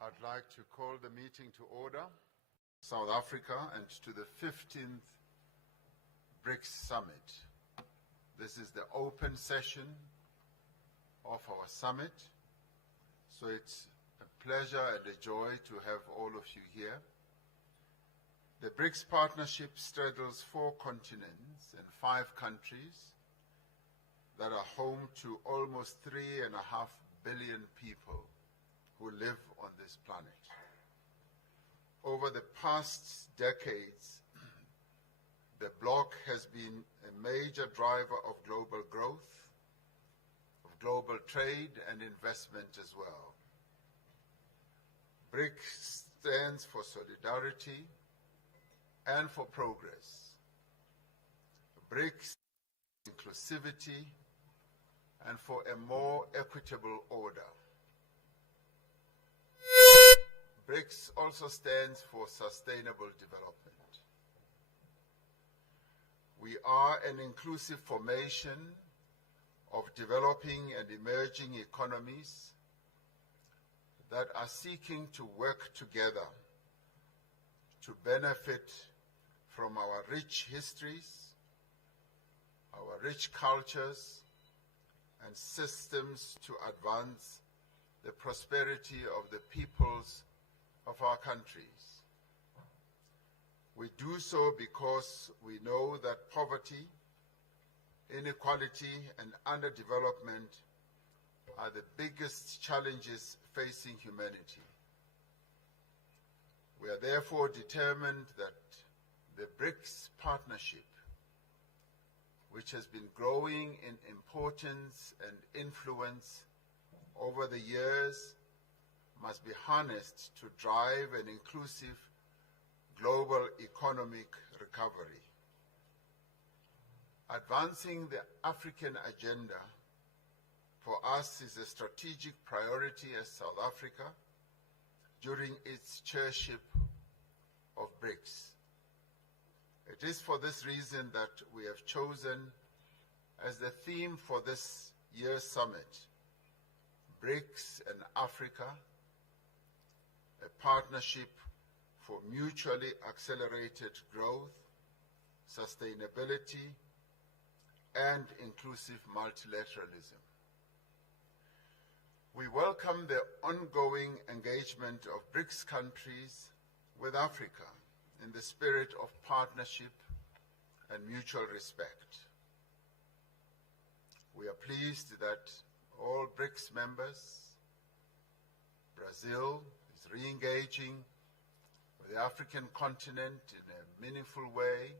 I'd like to call the meeting to order, South Africa, and to the 15th BRICS Summit. This is the open session of our summit, so it's a pleasure and a joy to have all of you here. The BRICS partnership straddles 4 continents and 5 countries that are home to almost 3.5 billion people who live on this planet. Over the past decades, the bloc has been a major driver of global growth, of global trade and investment as well. BRICS stands for solidarity and for progress. BRICS inclusivity and for a more equitable order. BRICS also stands for sustainable development. We are an inclusive formation of developing and emerging economies that are seeking to work together to benefit from our rich histories, our rich cultures, and systems to advance the prosperity of the peoples of our countries. We do so because we know that poverty, inequality, and underdevelopment are the biggest challenges facing humanity. We are therefore determined that the BRICS partnership, which has been growing in importance and influence over the years, must be harnessed to drive an inclusive global economic recovery. Advancing the African agenda for us is a strategic priority as South Africa during its chairship of BRICS. It is for this reason that we have chosen as the theme for this year's summit, BRICS and Africa, a partnership for mutually accelerated growth, sustainability, and inclusive multilateralism. We welcome the ongoing engagement of BRICS countries with Africa in the spirit of partnership and mutual respect. We are pleased that all BRICS members, Brazil is re-engaging with the African continent in a meaningful way.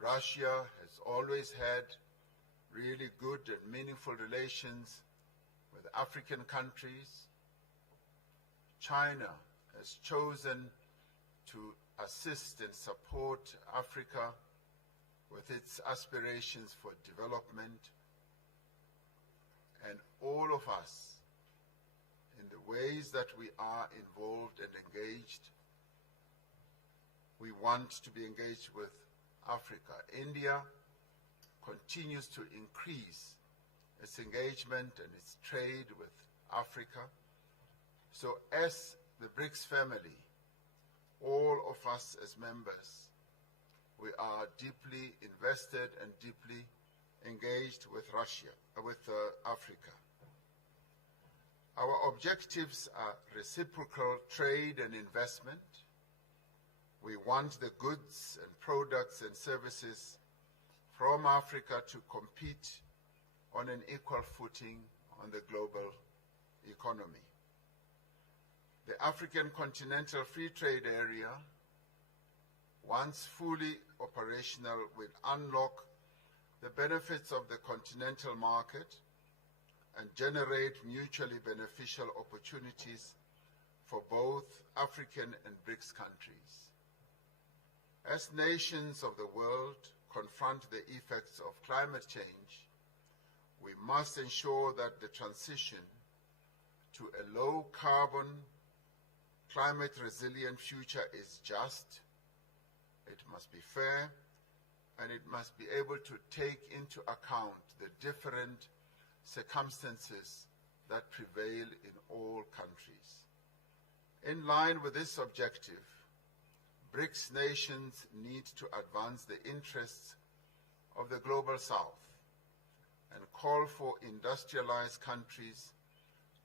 Russia has always had really good and meaningful relations with African countries. China has chosen to assist and support Africa with its aspirations for development. And all of us, in the ways that we are involved and engaged, we want to be engaged with Africa. India continues to increase its engagement and its trade with Africa. So as the BRICS family, all of us as members, we are deeply invested and deeply engaged with Africa. Our objectives are reciprocal trade and investment. We want the goods and products and services from Africa to compete on an equal footing on the global economy. The African Continental Free Trade Area, once fully operational, will unlock the benefits of the continental market and generate mutually beneficial opportunities for both African and BRICS countries. As nations of the world confront the effects of climate change, we must ensure that the transition to a low-carbon, climate-resilient future is just, it must be fair, and it must be able to take into account the different circumstances that prevail in all countries. In line with this objective, BRICS nations need to advance the interests of the Global South and call for industrialized countries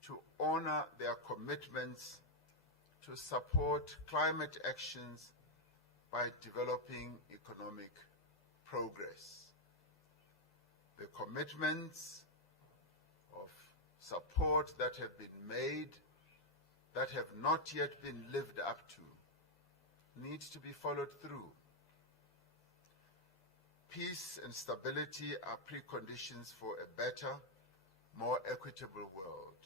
to honor their commitments to support climate actions by developing economic progress. The commitments of support that have been made that have not yet been lived up to need to be followed through. Peace and stability are preconditions for a better, more equitable world.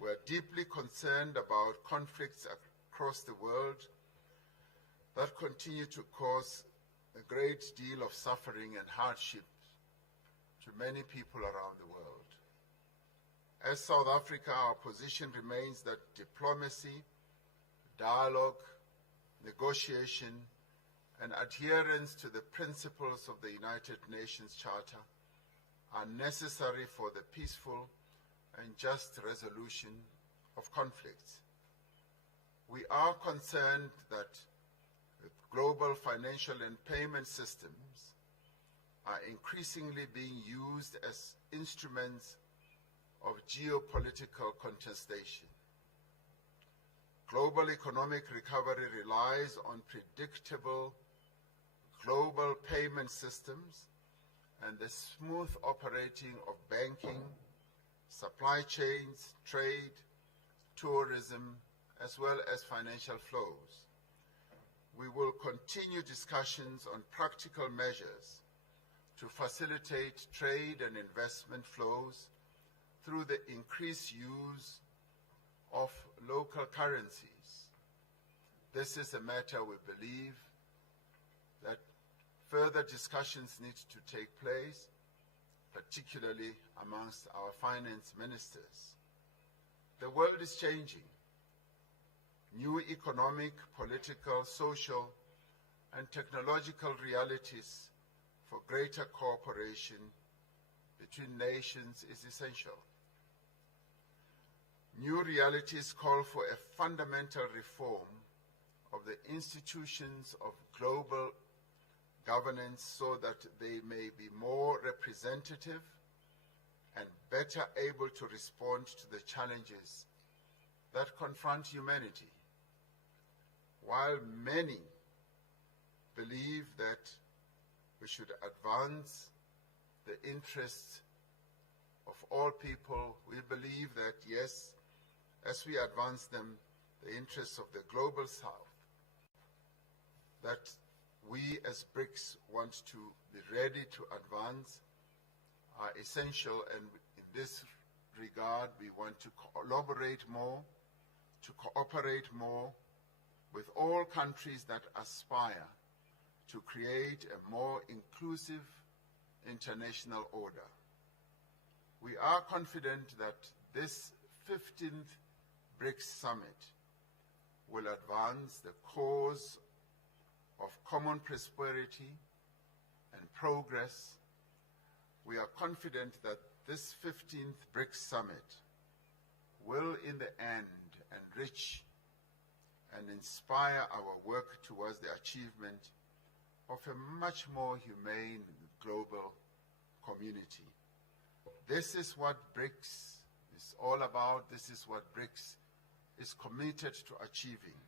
We are deeply concerned about conflicts across the world that continue to cause a great deal of suffering and hardship to many people around the world. As South Africa, our position remains that diplomacy, dialogue, negotiation, and adherence to the principles of the United Nations Charter are necessary for the peaceful and just resolution of conflicts. We are concerned that global financial and payment systems are increasingly being used as instruments of geopolitical contestation. Global economic recovery relies on predictable global payment systems and the smooth operating of banking, supply chains, trade, tourism, as well as financial flows. We will continue discussions on practical measures to facilitate trade and investment flows through the increased use of local currencies. This is a matter we believe that further discussions need to take place, particularly amongst our finance ministers. The world is changing. New economic, political, social, and technological realities for greater cooperation between nations is essential. New realities call for a fundamental reform of the institutions of global governance so that they may be more representative and better able to respond to the challenges that confront humanity. While many believe that we should advance the interests of all people, we believe that, yes, as we advance them, the interests of the Global South, that we as BRICS want to be ready to advance are essential, and in this regard we want to collaborate more, to cooperate more with all countries that aspire to create a more inclusive international order. We are confident that this 15th BRICS Summit will advance the cause of common prosperity and progress. We are confident that this 15th BRICS Summit will in the end enrich and inspire our work towards the achievement of a much more humane global community. This is what BRICS is all about. This is what BRICS is committed to achieving.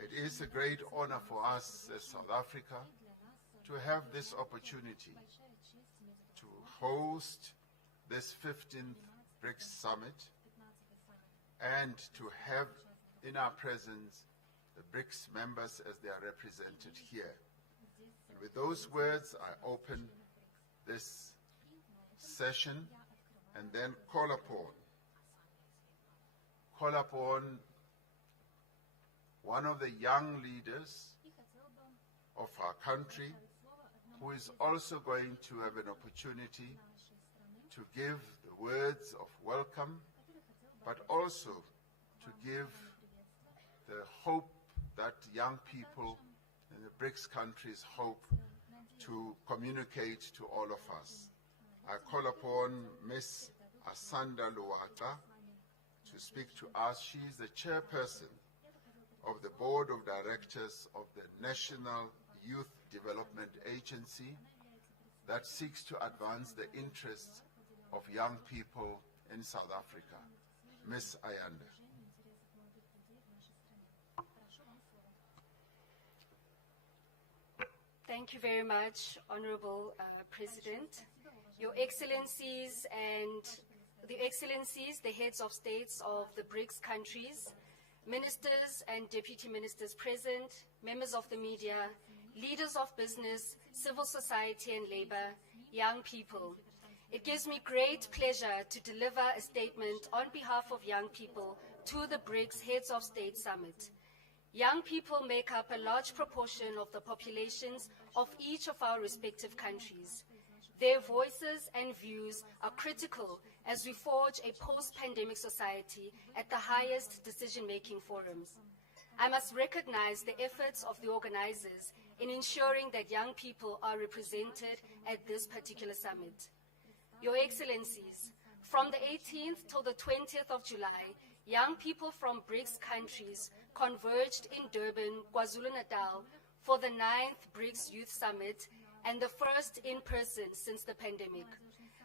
It is a great honor for us as South Africa to have this opportunity to host this 15th BRICS Summit and to have in our presence the BRICS members as they are represented here. And with those words, I open this session and then call upon one of the young leaders of our country who is also going to have an opportunity to give the words of welcome, but also to give the hope that young people in the BRICS countries hope to communicate to all of us. I call upon Ms. Asanda Luaka to speak to us. She is the chairperson of the Board of Directors of the National Youth Development Agency that seeks to advance the interests of young people in South Africa. Ms. Ayanda. Thank you very much, Honorable President. Your Excellencies and the heads of states of the BRICS countries, ministers and deputy ministers present, members of the media, leaders of business, civil society and labor, young people. It gives me great pleasure to deliver a statement on behalf of young people to the BRICS Heads of State Summit. Young people make up a large proportion of the populations of each of our respective countries. Their voices and views are critical as we forge a post-pandemic society at the highest decision-making forums. I must recognize the efforts of the organizers in ensuring that young people are represented at this particular summit. Your Excellencies, from the 18th till the 20th of July, young people from BRICS countries converged in Durban, KwaZulu-Natal for the 9th BRICS Youth Summit and the first in person since the pandemic.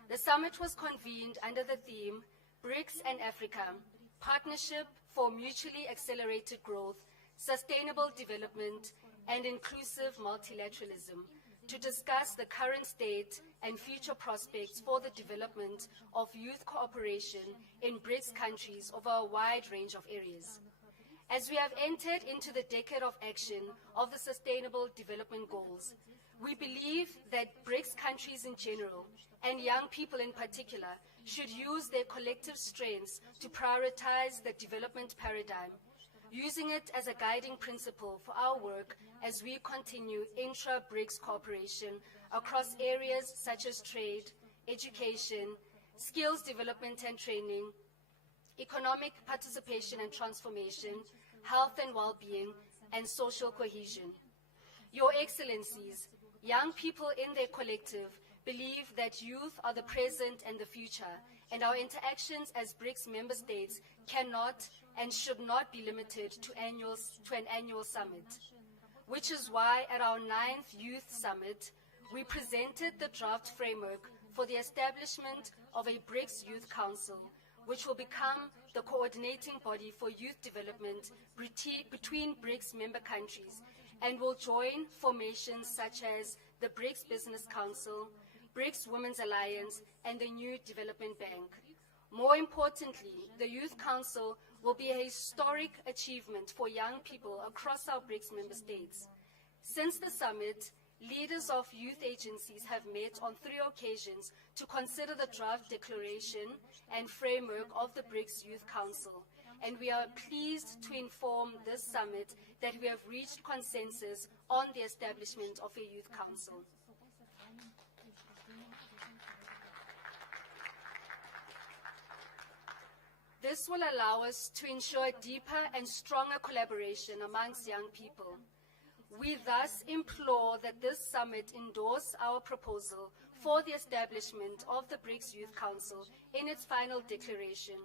The summit was convened under the theme, BRICS and Africa, Partnership for Mutually Accelerated Growth, Sustainable Development, and Inclusive Multilateralism, to discuss the current state and future prospects for the development of youth cooperation in BRICS countries over a wide range of areas. As we have entered into the decade of action of the Sustainable Development Goals, we believe that BRICS countries in general, and young people in particular, should use their collective strengths to prioritize the development paradigm, using it as a guiding principle for our work as we continue intra-BRICS cooperation across areas such as trade, education, skills development and training, economic participation and transformation, health and well-being, and social cohesion. Your Excellencies, young people in their collective believe that youth are the present and the future, and our interactions as BRICS member states cannot and should not be limited to an annual summit, which is why at our 9th Youth Summit, we presented the draft framework for the establishment of a BRICS Youth Council, which will become the coordinating body for youth development between BRICS member countries and will join formations such as the BRICS Business Council, BRICS Women's Alliance, and the New Development Bank. More importantly, the Youth Council will be a historic achievement for young people across our BRICS member states. Since the summit, leaders of youth agencies have met on 3 occasions to consider the draft declaration and framework of the BRICS Youth Council, and we are pleased to inform this summit that we have reached consensus on the establishment of a Youth Council. This will allow us to ensure deeper and stronger collaboration amongst young people. We thus implore that this summit endorse our proposal for the establishment of the BRICS Youth Council in its final declaration,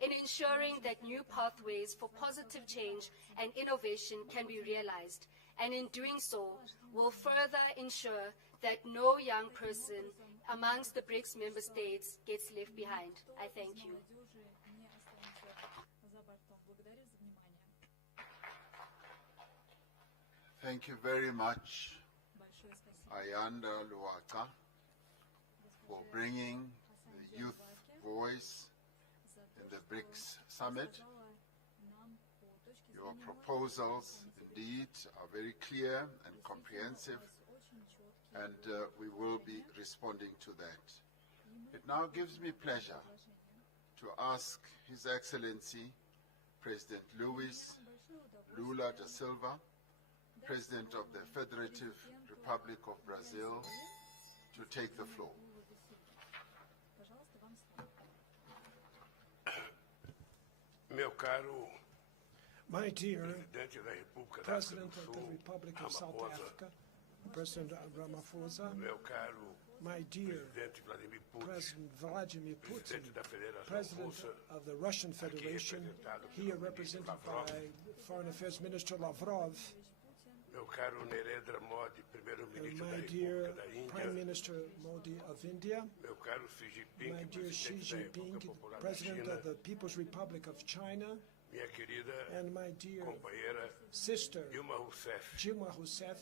in ensuring that new pathways for positive change and innovation can be realized, and in doing so, will further ensure that no young person amongst the BRICS member states gets left behind. I thank you. Thank you very much, Ayanda Luaka, for bringing the youth voice in the BRICS Summit. Your proposals, indeed, are very clear and comprehensive, and we will be responding to that. It now gives me pleasure to ask His Excellency, President Luis Lula da Silva, President of the Federative Republic of Brazil, to take the floor. Meu caro My dear Presidente da República da President África of do the Sul, Republic of South Ramaphosa Africa, President Ramaphosa, meu caro my dear presidente Vladimir Putin, President Vladimir Putin, presidente da Federação President Russa, of the Russian Federation, here represented by Foreign Affairs Minister Lavrov, meu caro Narendra Modi, primeiro-ministro da my dear República da Prime Índia, Minister Modi of India, meu caro Xi Jinping, my dear Xi presidente da Jinping, República Popular da President China, of the People's Republic of China, minha querida and my dear companheira sister Dilma Rousseff, Dilma Rousseff,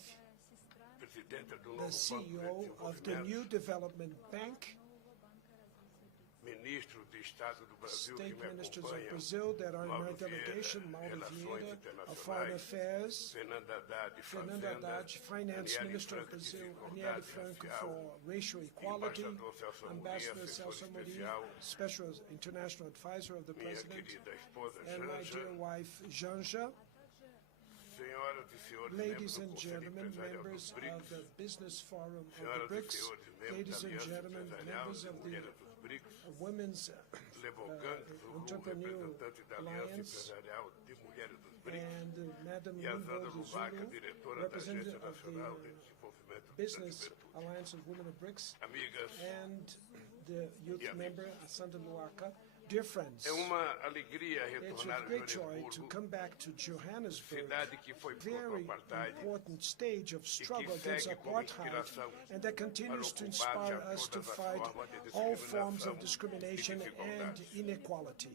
presidenta do the novo CEO Banco of de the New Desenvolvimento, Development Bank, ministro de Estado do Brasil que state me ministers of acompanham, Brazil that are in my Mauro delegation, Vieira, Mauro Relações Vieira of Foreign Internacionais, Affairs, Fernanda Haddad, Fernanda Fazenda, Haddad, Finance Aniele Minister of Franco, Brazil, Desigualdade Aniele Franco Racial, for Racial Equality, Embaixador Celso Amorim, Ambassador assessor Celso Amorim, especial, Special International Advisor of the minha President, querida esposa and my Janja, dear wife, Janja, senhoras e senhores ladies membros and do Conselho gentlemen, Empresarial members dos of BRICS, the Business Forum of the senhoras e BRICS, senhores membros ladies da and Aliança gentlemen, Empresarial members de of the Mulheres dos BRICS, Women's Levogantes, o Entrepreneur representante da Aliança Alliance, Empresarial de Mulheres dos BRICS, and Madam e a Zanda Limbo Lubaca, Zulu, diretora da Agência representative of Nacional de the Desenvolvimento da Business Juventude. Alliance of Women of BRICS, Amigas, and the youth amigos. member, Sandra Luaka. Dear friends, é uma alegria it's retornar with a great joy to Joanesburgo, come back to Johannesburg, cidade que foi very contra-apartheid important stage of e struggle que against segue como apartheid, inspiração and that continues para to o inspire combate a us to todas as fight formas de all forms of discriminação discrimination e and desigualdade. inequality.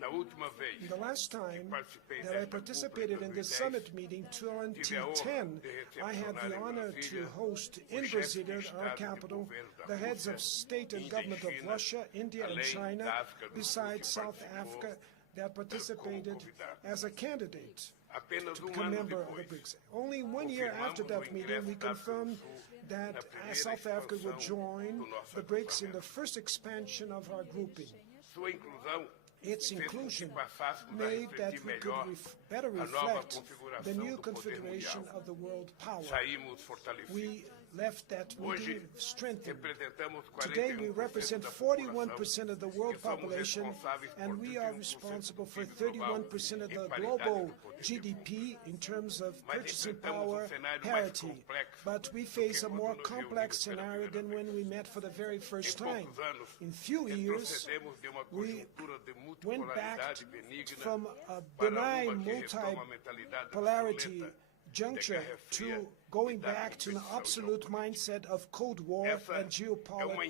Na última vez The last que time participei that I desta participated cúpula in em this 2010, summit meeting, 2010, I had the honor to host in Brasilia, our capital, the heads of state and government of Russia, India, and China, besides South Africa, that participated as a candidate apenas to um become ano member of the depois, BRICS. Only 1 year after that meeting, we confirmed that South Africa would join the BRICS in the first expansion of our grouping. sua inclusão Its fez com que inclusion passássemos a made that refletir we melhor could better a nova reflect the configuração new do poder configuration mundial. of the world power. Saímos fortalecidos. We left that meeting Hoje, strengthened. representamos Today we 41% represent da 41% of the world e somos population, responsáveis por and we are 31% responsible for do PIB global 31% of em the paridade global do poder. GDP in terms of Mas purchasing enfrentamos power cenário mais parity. complexo But we do face que a quando more nos complex reunimos pela scenario primeira than vez. when we met for the very first Em time. poucos anos, In few years, retrocedemos de uma we conjuntura de went back multipolaridade benigna from a para benign uma que retoma a mentalidade multipolarity obsoleta juncture da Guerra Fria to going e da back to an competição absolute geopolítica. mindset of Cold War Essa and é uma geopolitical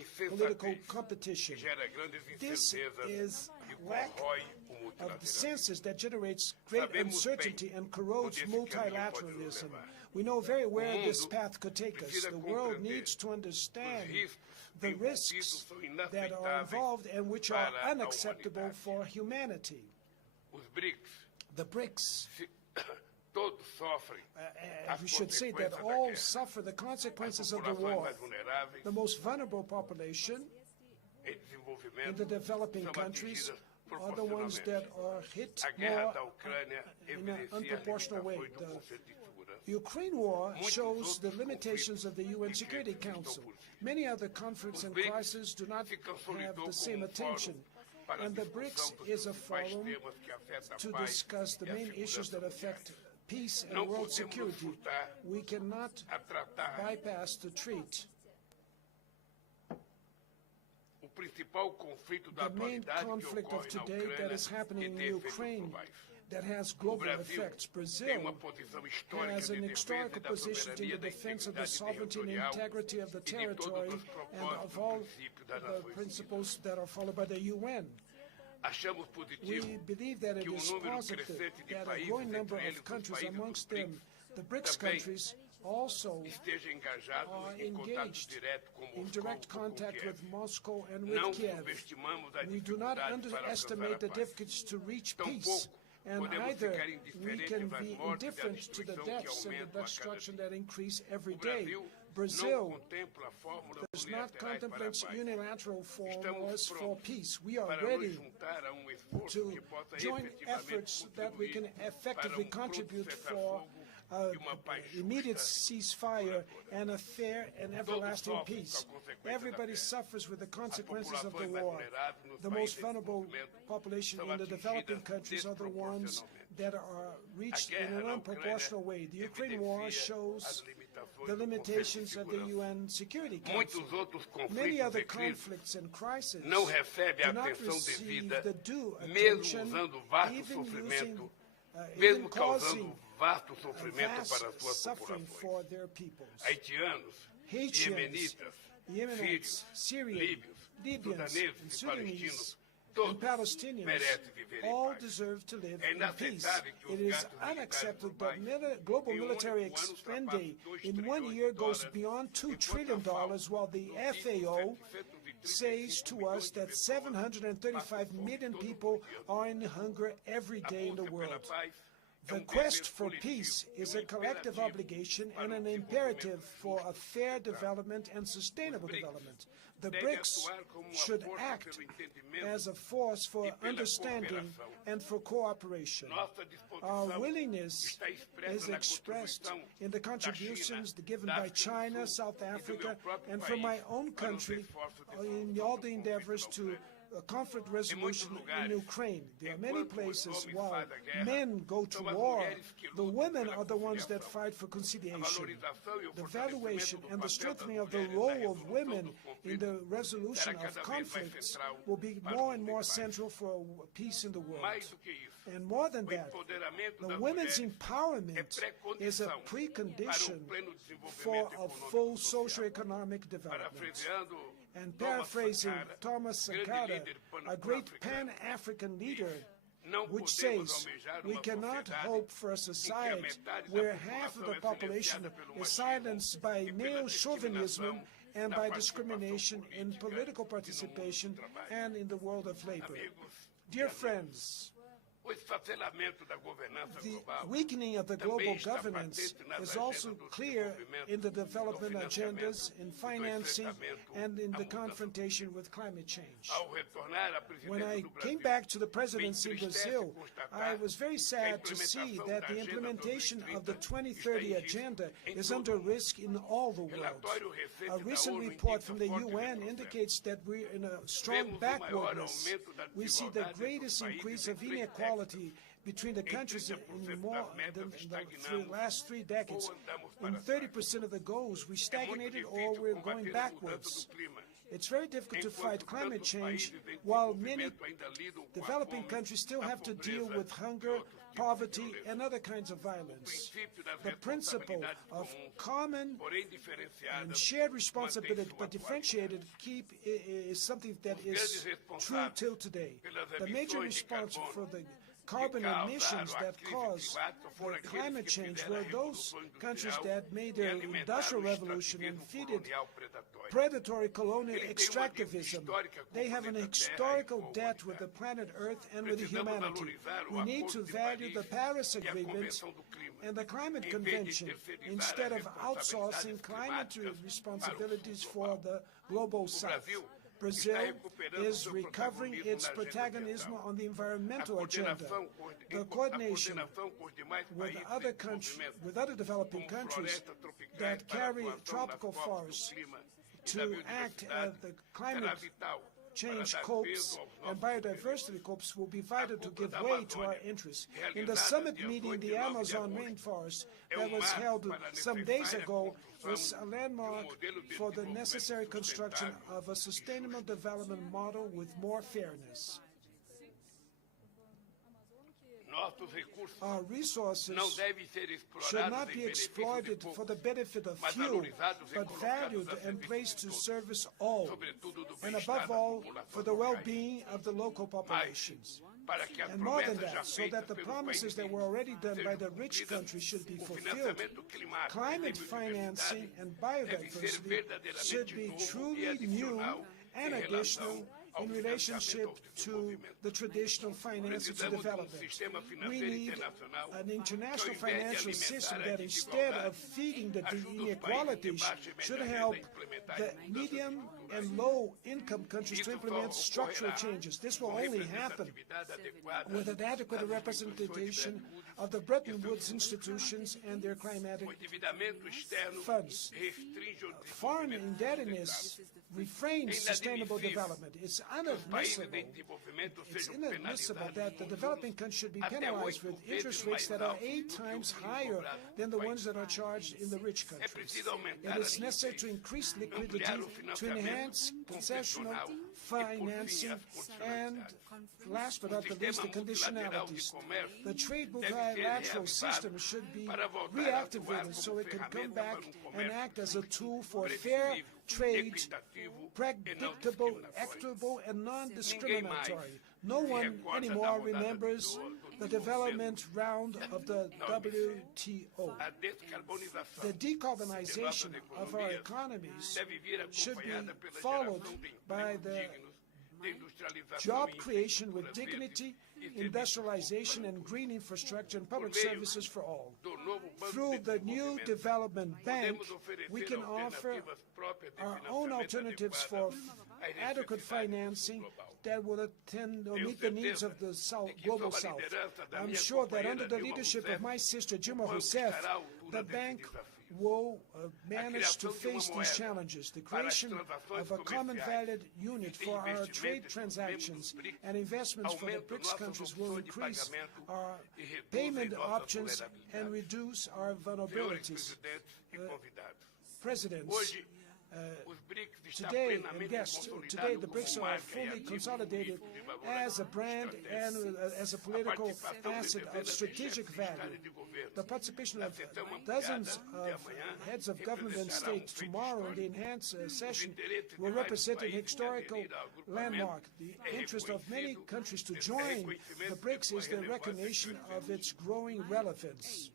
insensatez competition. que gera grandes This incertezas is e lack corrói o of the multilateralismo. senses that generates great Sabemos uncertainty bem and corrodes onde esse caminho pode nos multilateralism. levar. We know very where O this mundo path could take us. precisa The world compreender needs to understand os riscos the envolvidos risks são that are inaceitáveis involved and which are para a unacceptable humanidade. for humanity. Os BRICS, The BRICS, todos sofrem as we should say that consequências da all guerra. suffer the As consequences of the populações war. mais vulneráveis The most vulnerable population em in desenvolvimento the developing são countries atingidas are the ones proporcionalmente. that are hit A guerra more da Ucrânia in an evidencia unproportional way. limitações do The conceito de segurança. Ukraine war Muitos shows the outros limitations of the UN conflitos e Security crises estão Council. por vir. Many other conflicts Os and BRICS crises do not se have consolidou the same como attention. fórum para a And the discussão BRICS dos is a principais forum temas que afetam a to paz discuss the e a main issues segurança that mundiais. affect peace and Não world podemos security. furtar We cannot a tratar bypass the treat. o principal conflito da The main atualidade que conflict of ocorre na today that is Ucrânia happening e in tem efeitos Ukraine globais. that has O global Brasil effects. tem Brazil uma posição histórica has de an defesa historical da position in soberania, the da defense of the integridade sovereignty and territorial integrity of the e de todos territory os and of propósitos all e princípios das the Nações principles that are followed by the UN. Achamos We positivo believe that it que is número positive crescente de that a países, growing number entre eles of os countries, países amongst dos them the BRICS também countries, also estejam engajados are em contato engaged direto com in Moscou direct ou com contact Kiev. with Moscow and Não with Kiev. subestimamos a We do not dificuldade para underestimate alcançar the a paz. difficulties to reach peace. Tampouco And podemos either ficar we indiferentes can às be mortes e à indifferent to the destruição que deaths and the aumentam a cada destruction dia. that increase every O day. Brasil Brazil não contempla a fórmula does not unilaterais para a contemplate paz. unilateral formulas for prontos peace. We are para nos ready juntar a esforço to que possa join efetivamente efforts that we can contribuir effectively para pronto contribute cessar-fogo for e uma paz immediate justa ceasefire and a fair and everlasting sofrem peace. com a consequência da Everybody guerra. suffers with the consequences of the populações mais war. vulneráveis nos The most países em vulnerable desenvolvimento population são in the developing atingidas countries are the ones desproporcionalmente. that are reached in guerra an na unproportional way. The Ukraine war evidencia shows as limitações the limitations of the UN Security Council. Many other conflicts and crises não recebem a do not atenção receive devida, the due mesmo attention, usando vasto even sofrimento, even mesmo causing causando vasto sofrimento vast para suas suffering populações. for their peoples. Haitianos, Haitians, Yemenitas, Yemenites, Syrians, Libyans, Libyans, and sudaneses e Sudanese, palestinos, and todos Palestinians merecem viver em all paz. deserve to live É in peace. inaceitável que It os is gastos militares unacceptable that globais global em military único ano spending ultrapassam in 2 1 trilhões year de goes dólares, beyond $2 enquanto trillion, a FAO while the FAO says to us that 735 million people are in hunger every day in the world. The quest for peace is a collective obligation and an imperative for a fair development and sustainable development. The BRICS should act as a force for understanding and for cooperation. Our willingness is expressed in the contributions given by China, South Africa, and from my own country in all the endeavors to a conflict resolution in Ukraine. There are many places while men go to war, the women are the ones that fight for conciliation. The valuation and the strengthening of the role of women in the resolution of conflicts will be more and more central for peace in the world. And more than that, the women's empowerment is a precondition for a full socioeconomic development. And paraphrasing Thomas Sankara, a great Pan-African leader, which says, we cannot hope for a society where half of the population is silenced by male chauvinism and by discrimination in political participation and in the world of labor. Dear friends, the weakening of the global governance is also clear in the development agendas, in financing, and in the confrontation with climate change. When I came back to the presidency in Brazil, I was very sad to see that the implementation of the 2030 agenda is under risk in all the world. A recent report from the UN indicates that we're in a strong backwardness. We see the greatest increase of inequality between the countries in more than the last 3 decades. In 30% of the goals, we stagnated or we're going backwards. It's very difficult to fight climate change while many developing countries still have to deal with hunger, poverty, and other kinds of violence. The principle of common and shared responsibility but differentiated is something that is true till today. The major responsible for the carbon emissions that cause the climate change were those countries that made their industrial revolution and defeated predatory colonial extractivism. They have an historical debt with the planet Earth and with humanity. We need to value the Paris Agreement and the Climate Convention instead of outsourcing climate responsibilities for the global South. Brazil is recovering its protagonism on the environmental agenda. The coordination with other countries, with other developing countries that carry tropical forests to act as the climate change copes and biodiversity copes will be vital to give way to our interests. In the summit meeting in the Amazon rainforest that was held some days ago, was a landmark for the necessary construction of a sustainable development model with more fairness. Our resources should not be exploited for the benefit of few, but valued and placed to service all, and above all, for the well-being of the local populations. And more than that, so that the promises that were already done by the rich countries should be fulfilled. Climate financing and biodiversity should be truly new and additional in relationship to the traditional financing to development. We need an international financial system that, instead of feeding the inequalities, should help the medium and low-income countries to implement structural changes. This will only happen with an adequate representation of the Bretton Woods institutions and their climatic funds. Foreign indebtedness refrains sustainable development. It's inadmissible that the developing countries should be penalized with interest rates that are 8 times higher than the ones that are charged in the rich countries. It is necessary to increase liquidity, to enhance concessional financing, and last but not the least, the conditionalities. The trade multilateral system should be reactivated so it can come back and act as a tool for fair trade, predictable, equitable, and non-discriminatory. No one anymore remembers the development round of the WTO. The decarbonization of our economies should be followed by the job creation with dignity, industrialization, and green infrastructure and public services for all. Through the new development bank, we can offer our own alternatives for adequate financing that will attend or meet the needs of the global South. I'm sure that under the leadership of my sister Dilma Rousseff, the bank will manage to face these challenges. The creation of a common valid unit for our trade transactions and investments for the BRICS countries will increase our payment options and reduce our vulnerabilities. Presidents, today, and guests, today the BRICS are fully consolidated as a brand and as a political asset of strategic value. The participation of dozens of heads of government and state tomorrow in the enhanced session will represent an historical landmark. The interest of many countries to join the BRICS is the recognition of its growing relevance.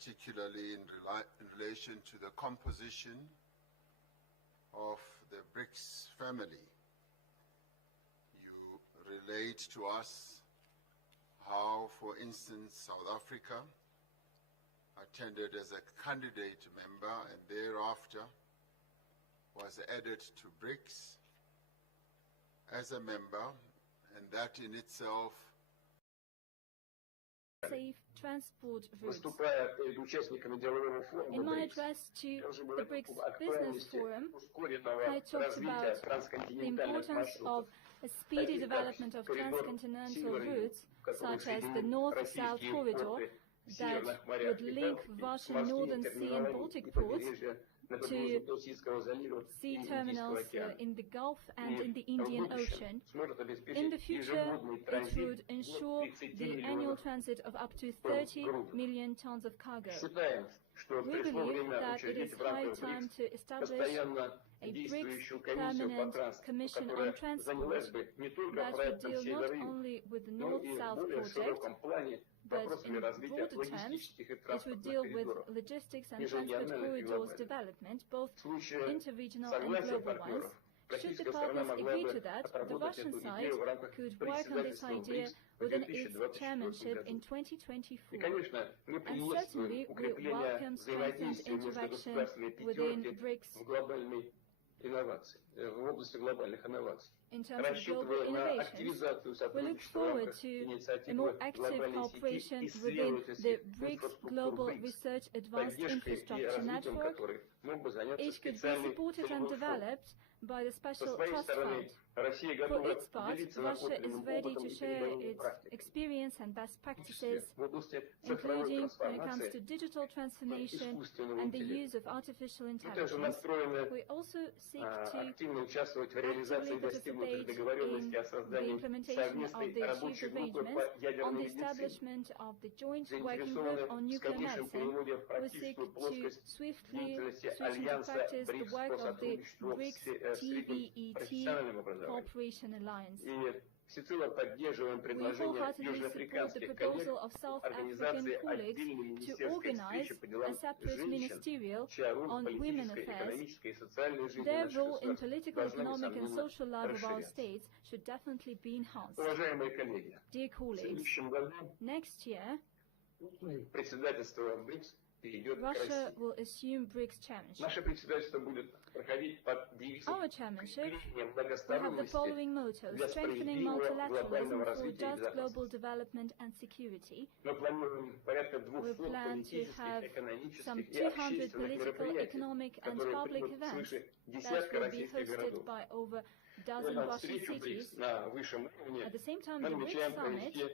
particularly in relation to the composition of the BRICS family. You relate to us how, for instance, South Africa attended as a candidate member and thereafter was added to BRICS as a member, and that in itself safe transport routes. In my address to the BRICS Business Forum, I talked about the importance of a speedy development of transcontinental routes, such as the North-South corridor that would link Russian Northern Sea and Baltic ports to sea terminals in the Gulf and in the Indian Ocean. In the future, it would ensure the annual transit of up to 30 million tons of cargo. We believe that it is high time to establish a BRICS Permanent Commission on Transport that would deal not only with the North-South project, but in broader terms, it would deal with logistics and transport corridors development, both interregional and global ones. Should the partners agree to that, the Russian side could work on this idea within its chairmanship in 2024. And certainly, we welcome strengthened interaction within BRICS in terms of global innovations. We look forward to a more active cooperation within the BRICS Global Research Advanced Infrastructure Network. It could be supported and developed by the Special Trust Fund. For its part, Russia is ready to share its experience and best practices, including when it comes to digital transformation and the use of artificial intelligence. We also seek to actively participate in the implementation of the achieved arrangements on the establishment of the Joint Working Group on Nuclear Medicine. We seek to swiftly switch into practice the work of the BRICS TVET Cooperation Alliance. We wholeheartedly support the proposal of South African colleagues to organize a separate ministerial on women affairs. Their role in political, economic and social life of our states should definitely be enhanced. Dear colleagues, next year, Russia will assume BRICS chairmanship. Our chairmanship will have the following motto: strengthening multilateralism for just global development and security. We plan to have some 200 political, economic and public events that will be hosted by over a dozen Russian cities. At the same time, the BRICS summit is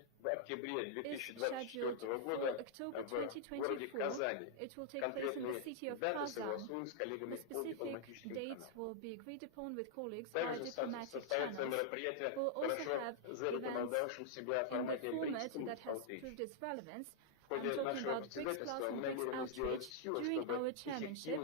scheduled for October 2024. It will take place in the city of Kazan. The specific dates will be agreed upon with colleagues via diplomatic channels. We'll also have events in the format that has proved its relevance. I'm talking about BRICS Plus and BRICS Outreach. During our chairmanship,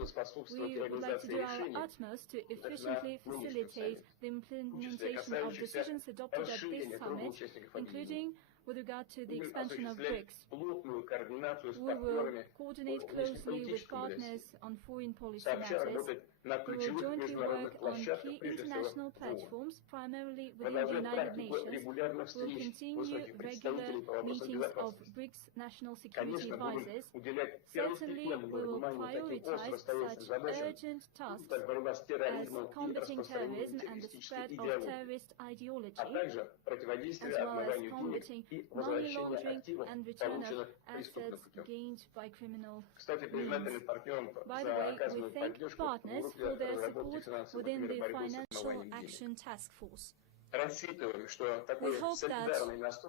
we would like to do our utmost to efficiently facilitate the implementation of decisions adopted at this summit, including with regard to the expansion of BRICS. We will coordinate closely with partners on foreign policy matters. We will jointly work on key international platforms, primarily within the United Nations. We will continue regular meetings of BRICS national security advisors. Certainly, we will prioritize such urgent tasks as combating terrorism and the spread of terrorist ideology, as well as combating money laundering and return of assets gained by criminal means. By the way, we thank partners for their support within the Financial Action Task Force. We hope that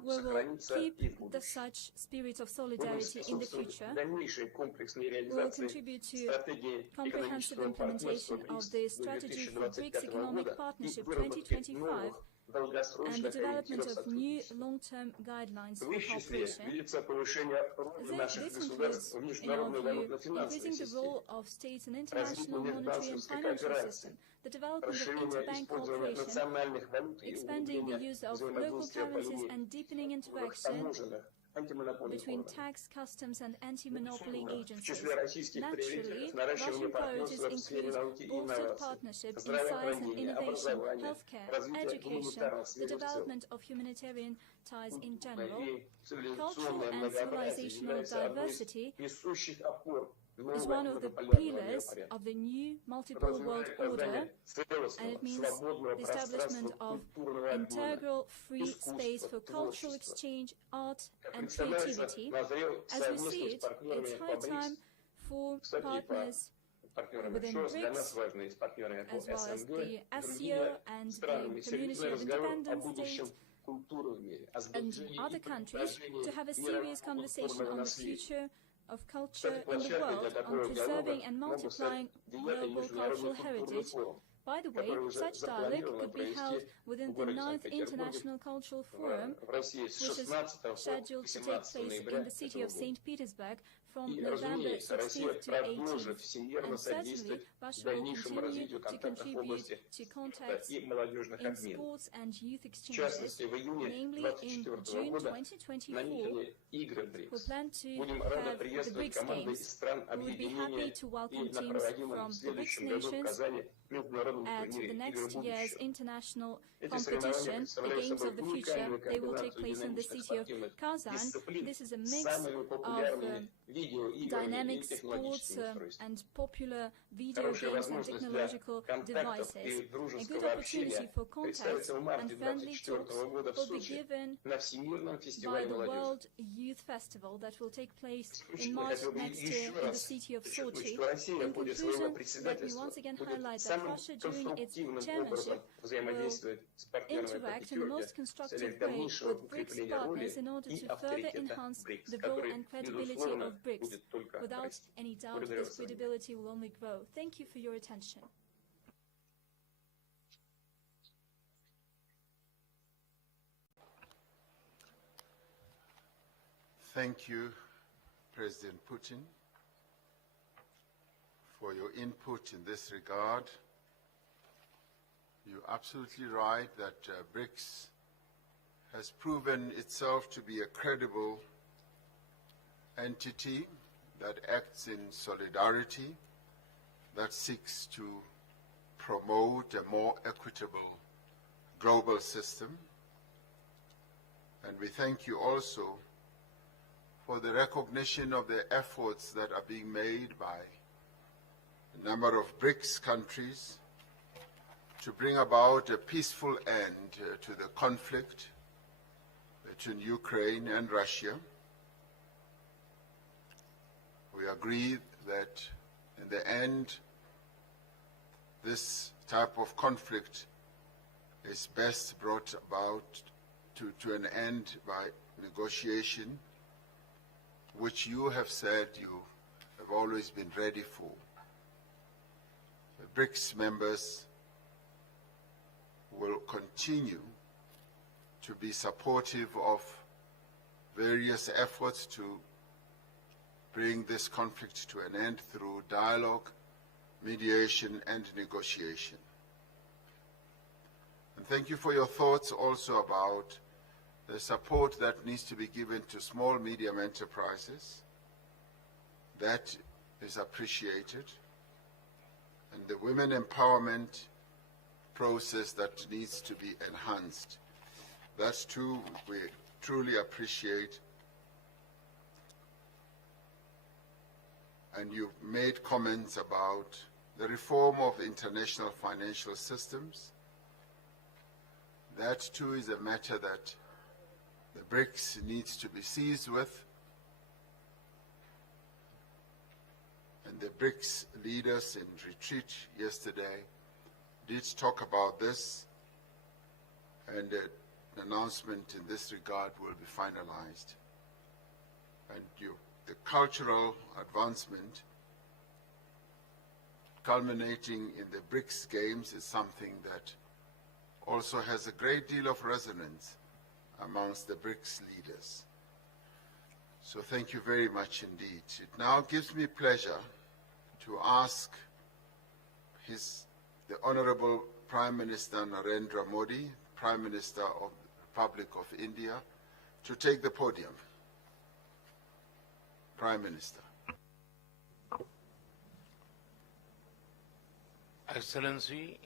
we will keep such spirit of solidarity in the future. We will contribute to comprehensive implementation of the Strategy for BRICS Economic Partnership 2025 and the development of new long-term guidelines for cooperation. This includes, in our view, increasing the role of states in international monetary and financial system, the development of interbank cooperation, expanding the use of local currencies and deepening interaction between tax, customs and anti-monopoly agencies. Naturally, Russian priorities include bolstered partnerships in science and innovation, healthcare, education, the development of humanitarian ties in general, cultural and civilizational diversity is one of the pillars of the new multiple world order, and it means the establishment of integral free space for cultural exchange, art and creativity. As we see it, it's high time for partners within BRICS, as well as the SCO and the Community of Independent States and other countries to have a serious conversation on the future of culture in the world, on preserving and multiplying global cultural heritage. By the way, such dialogue could be held within the 9th International Cultural Forum, which is scheduled to take place in the city of St. Petersburg from November 16th to 18th. And certainly, Russia will continue to contribute to contacts in sports and youth exchanges, namely in June 2024. We plan to have the BRICS Games. We would be happy to welcome teams from the BRICS nations at the next year's international competition, the Games of the Future. They will take place in the city of Kazan. This is a mix of dynamic sports and popular video games and technological devices. A good opportunity for contacts and friendly talks will be given by the World Youth Festival that will take place in March next year in the city of Sochi. In conclusion, let me once again highlight that Russia during its chairmanship will interact in the most constructive way with BRICS partners in order to further enhance the role and credibility of BRICS. Without any doubt, this credibility will only grow. Thank you for your attention. Thank you, President Putin, for your input in this regard. You're absolutely right that BRICS has proven itself to be a credible entity that acts in solidarity, that seeks to promote a more equitable global system. And we thank you also for the recognition of the efforts that are being made by a number of BRICS countries to bring about a peaceful end to the conflict between Ukraine and Russia. We agree that in the end, this type of conflict is best brought about to an end by negotiation, which you have said you have always been ready for. The BRICS members will continue to be supportive of various efforts to bring this conflict to an end through dialogue, mediation, and negotiation. And thank you for your thoughts also about the support that needs to be given to small, medium enterprises. That is appreciated. And the women empowerment process that needs to be enhanced. That too, we truly appreciate. And you've made comments about the reform of international financial systems. That too is a matter that the BRICS needs to be seized with. And the BRICS leaders in retreat yesterday did talk about this, and an announcement in this regard will be finalized. And the cultural advancement culminating in the BRICS Games is something that also has a great deal of resonance amongst the BRICS leaders. So thank you very much indeed. It now gives me pleasure to ask the Honorable Prime Minister Narendra Modi, Prime Minister of the Republic of India, to take the podium. Prime Minister. Excellency,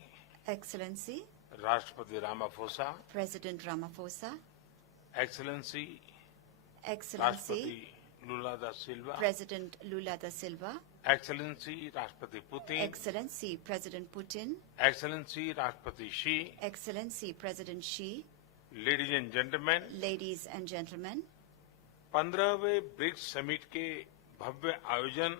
Rashtrapati Ramaphosa, President Ramaphosa, Excellency, Excellency, Rashtrapati Lula da Silva, President Lula da Silva, Excellency, Rashtrapati Putin, Excellency, President Putin, Excellency, Rashtrapati Xi, Excellency, President Xi, ladies and gentlemen, 15वें BRICS summit के भव्य आयोजन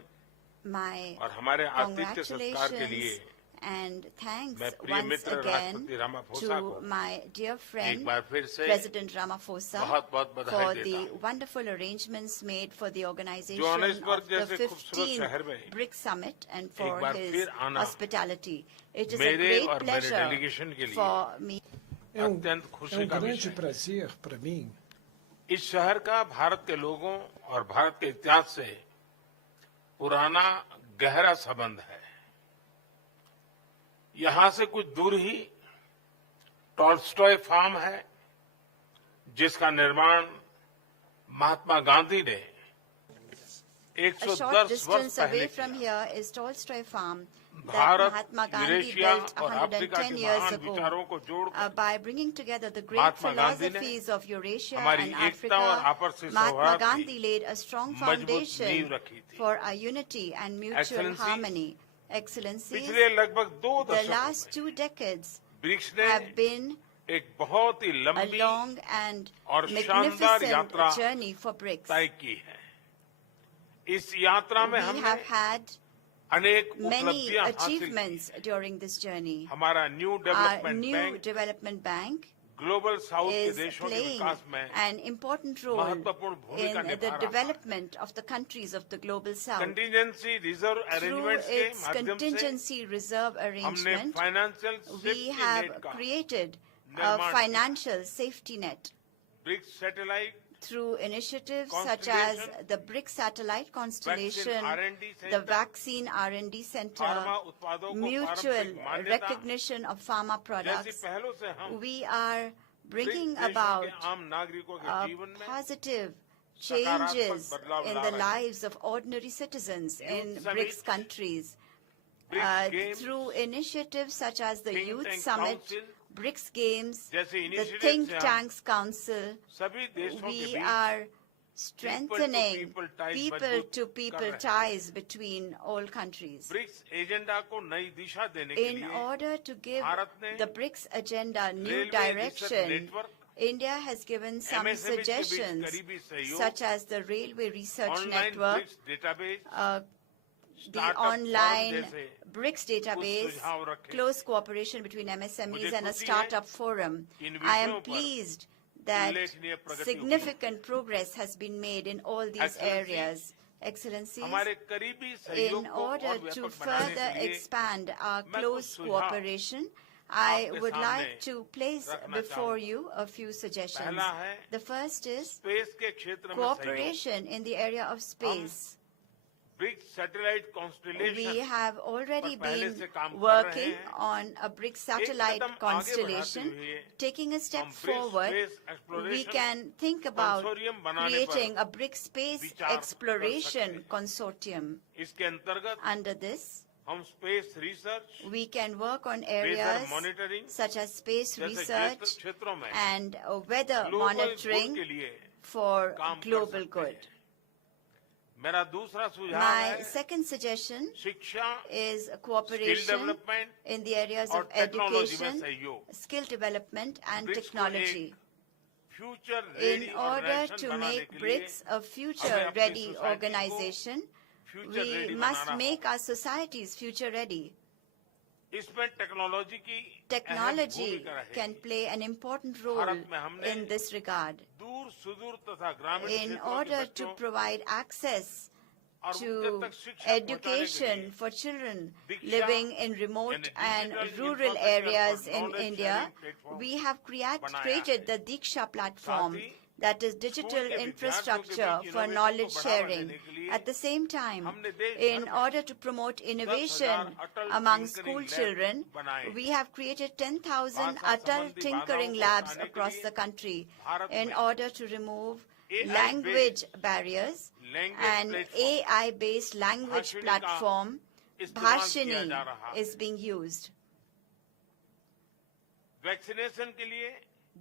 और हमारे आतिथ्य सत्कार के लिए and thanks मैं प्रिय once मित्र again राष्ट्रपति रामाफोसा to को my dear friend एक बार फिर से President Ramaphosa बहुत-बहुत for बधाई देता the हूं। wonderful arrangements made for the organization Johannesburg of the जैसे खूबसूरत 15th शहर में BRICS Summit and एक for बार his फिर आना hospitality. It is a मेरे great और मेरे pleasure डेलीगेशन के लिए for me. अत्यंत खुशी का grande विषय prazer para mim. इस शहर का भारत के लोगों और भारत के इतिहास से पुराना गहरा संबंध है। यहां से कुछ दूर ही टॉल्स्टॉय फार्म है, जिसका निर्माण महात्मा गांधी ने A short 110 वर्ष distance away पहले from here is Tolstoy Farm that Bharat, Mahatma Gandhi Eurasia built और अफ्रीका 110 के years महान ago विचारों को जोड़कर by bringing together the great Mahatma Gandhi ने philosophies of Eurasia हमारी and एकता और Africa. आपसी Mahatma सौहार्द Gandhi की laid a strong मजबूत foundation नींव रखी थी। for our unity and mutual Excellencies, harmony. Excellencies, पिछले लगभग 2 the दशकों last 2 decades ब्रिक्स ने have been एक बहुत ही a लंबी long and और शानदार magnificent यात्रा journey for BRICS. तय की है। इस यात्रा में We हमने have had अनेक many उपलब्धियां हासिल की। achievements during this journey. हमारा new Our development new bank development bank global south के is देशों के playing विकास में an important role महत्वपूर्ण भूमिका in निभा the रहा है। development of the countries of the global south. Contingency reserve Through arrangements के its माध्यम से contingency reserve हमने arrangement, financial we safety have net का created a निर्माण financial safety net BRICS satellite through initiatives such as the BRICS satellite constellation, R&D the center, vaccine R&D center, pharma उत्पादों को mutual पारंपरिक मान्यता recognition of pharma जैसी products. पहलों से हम We are bringing ब्रिक्स देशों about के आम नागरिकों के जीवन में positive सकारात्मक changes बदलाव in ला the रहे हैं। lives of ordinary citizens in Youth BRICS Summit, countries. BRICS Games, Through initiatives such as the Think Youth Tank Summit, Council, BRICS Games, जैसे the initiatives Think से हम Tanks Council, सभी देशों के we beach are strengthening people-to-people ties people-to-people मजबूत कर रहे हैं। ties between all countries. BRICS agenda को नई दिशा देने के In लिए order to give भारत ने the BRICS agenda new Railway Research direction, Network, India has given some MSMEs के बीच suggestions, करीबी सहयोग, such as the Railway Research online Network, BRICS database, the Startup online Forum जैसे BRICS database, सुझाव रखे। close cooperation between MSMEs मुझे and a खुशी है startup forum. In I am विषयों पर pleased that उल्लेखनीय प्रगति हुई। significant progress has been made in all these Excellency, areas. Excellencies, हमारे करीबी सहयोग in को order और to व्यापक बनाने further के लिए expand our मैं close कुछ सुझाव cooperation, I आपके would सामने like to place रखना before चाहूंगा। you a few suggestions. पहला है The first is स्पेस के क्षेत्र में सहयोग। cooperation in the area of space. BRICS satellite constellation We have already पर पहले been से काम कर working रहे हैं। on a BRICS satellite कदम आगे constellation. बढ़ाते हुए Taking a step हम BRICS forward, space we exploration can think about consortium बनाने creating पर a BRICS space विचार कर exploration सकते हैं। consortium. इसके अंतर्गत Under this, हम space research, we can work on weather areas monitoring such as space जैसे research क्षेत्रों में and weather global monitoring good के लिए for काम कर global सकते good. हैं। मेरा दूसरा सुझाव My है second suggestion शिक्षा, is skill cooperation development in the areas और of टेक्नोलॉजी में education, सहयोग। skill development and BRICS को technology. Future In ready order organisation to बनाने make के लिए BRICS a हमें future अपनी ready society को organization, future we ready must banana make our societies future ready. इसमें टेक्नोलॉजी की अहम Technology भूमिका रहेगी। can play an important role Bharat में हमने in this regard. दूर सुदूर तथा ग्रामीण In क्षेत्रों के order to बच्चों provide access और उनके to तक शिक्षा पहुंचाने के education लिए for children Diksha living in remote and and digital rural infrastructure areas for in knowledge India, sharing platform we have बनाया created है। the Diksha platform, साथ ही that is digital स्कूल के infrastructure विद्यार्थियों के for बीच knowledge innovation को बढ़ावा sharing. देने के लिए At the same time, हमने देश in भर में order to promote innovation 10,000 Atal among tinkering school lab children, बनाए। we have created 10,000 भाषा Atal संबंधी tinkering बाधाओं को labs हटाने के across लिए the country भारत in में order to remove AI language based barriers. language An platform AI-based language Bhashini का platform, इस्तेमाल किया Bhashini, जा रहा है। is being used. वैक्सीनेशन के लिए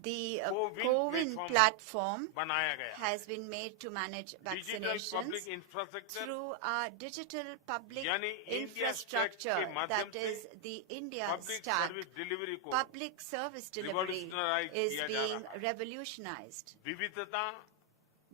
The Co-win CoWIN platform platform बनाया गया। has been made to manage digital vaccinations public infrastructure through our digital public यानी इंडिया स्टैक infrastructure, के माध्यम that से is the India public stack. Service delivery को Public service delivery revolutionize is किया जा being रहा है। revolutionized. विविधता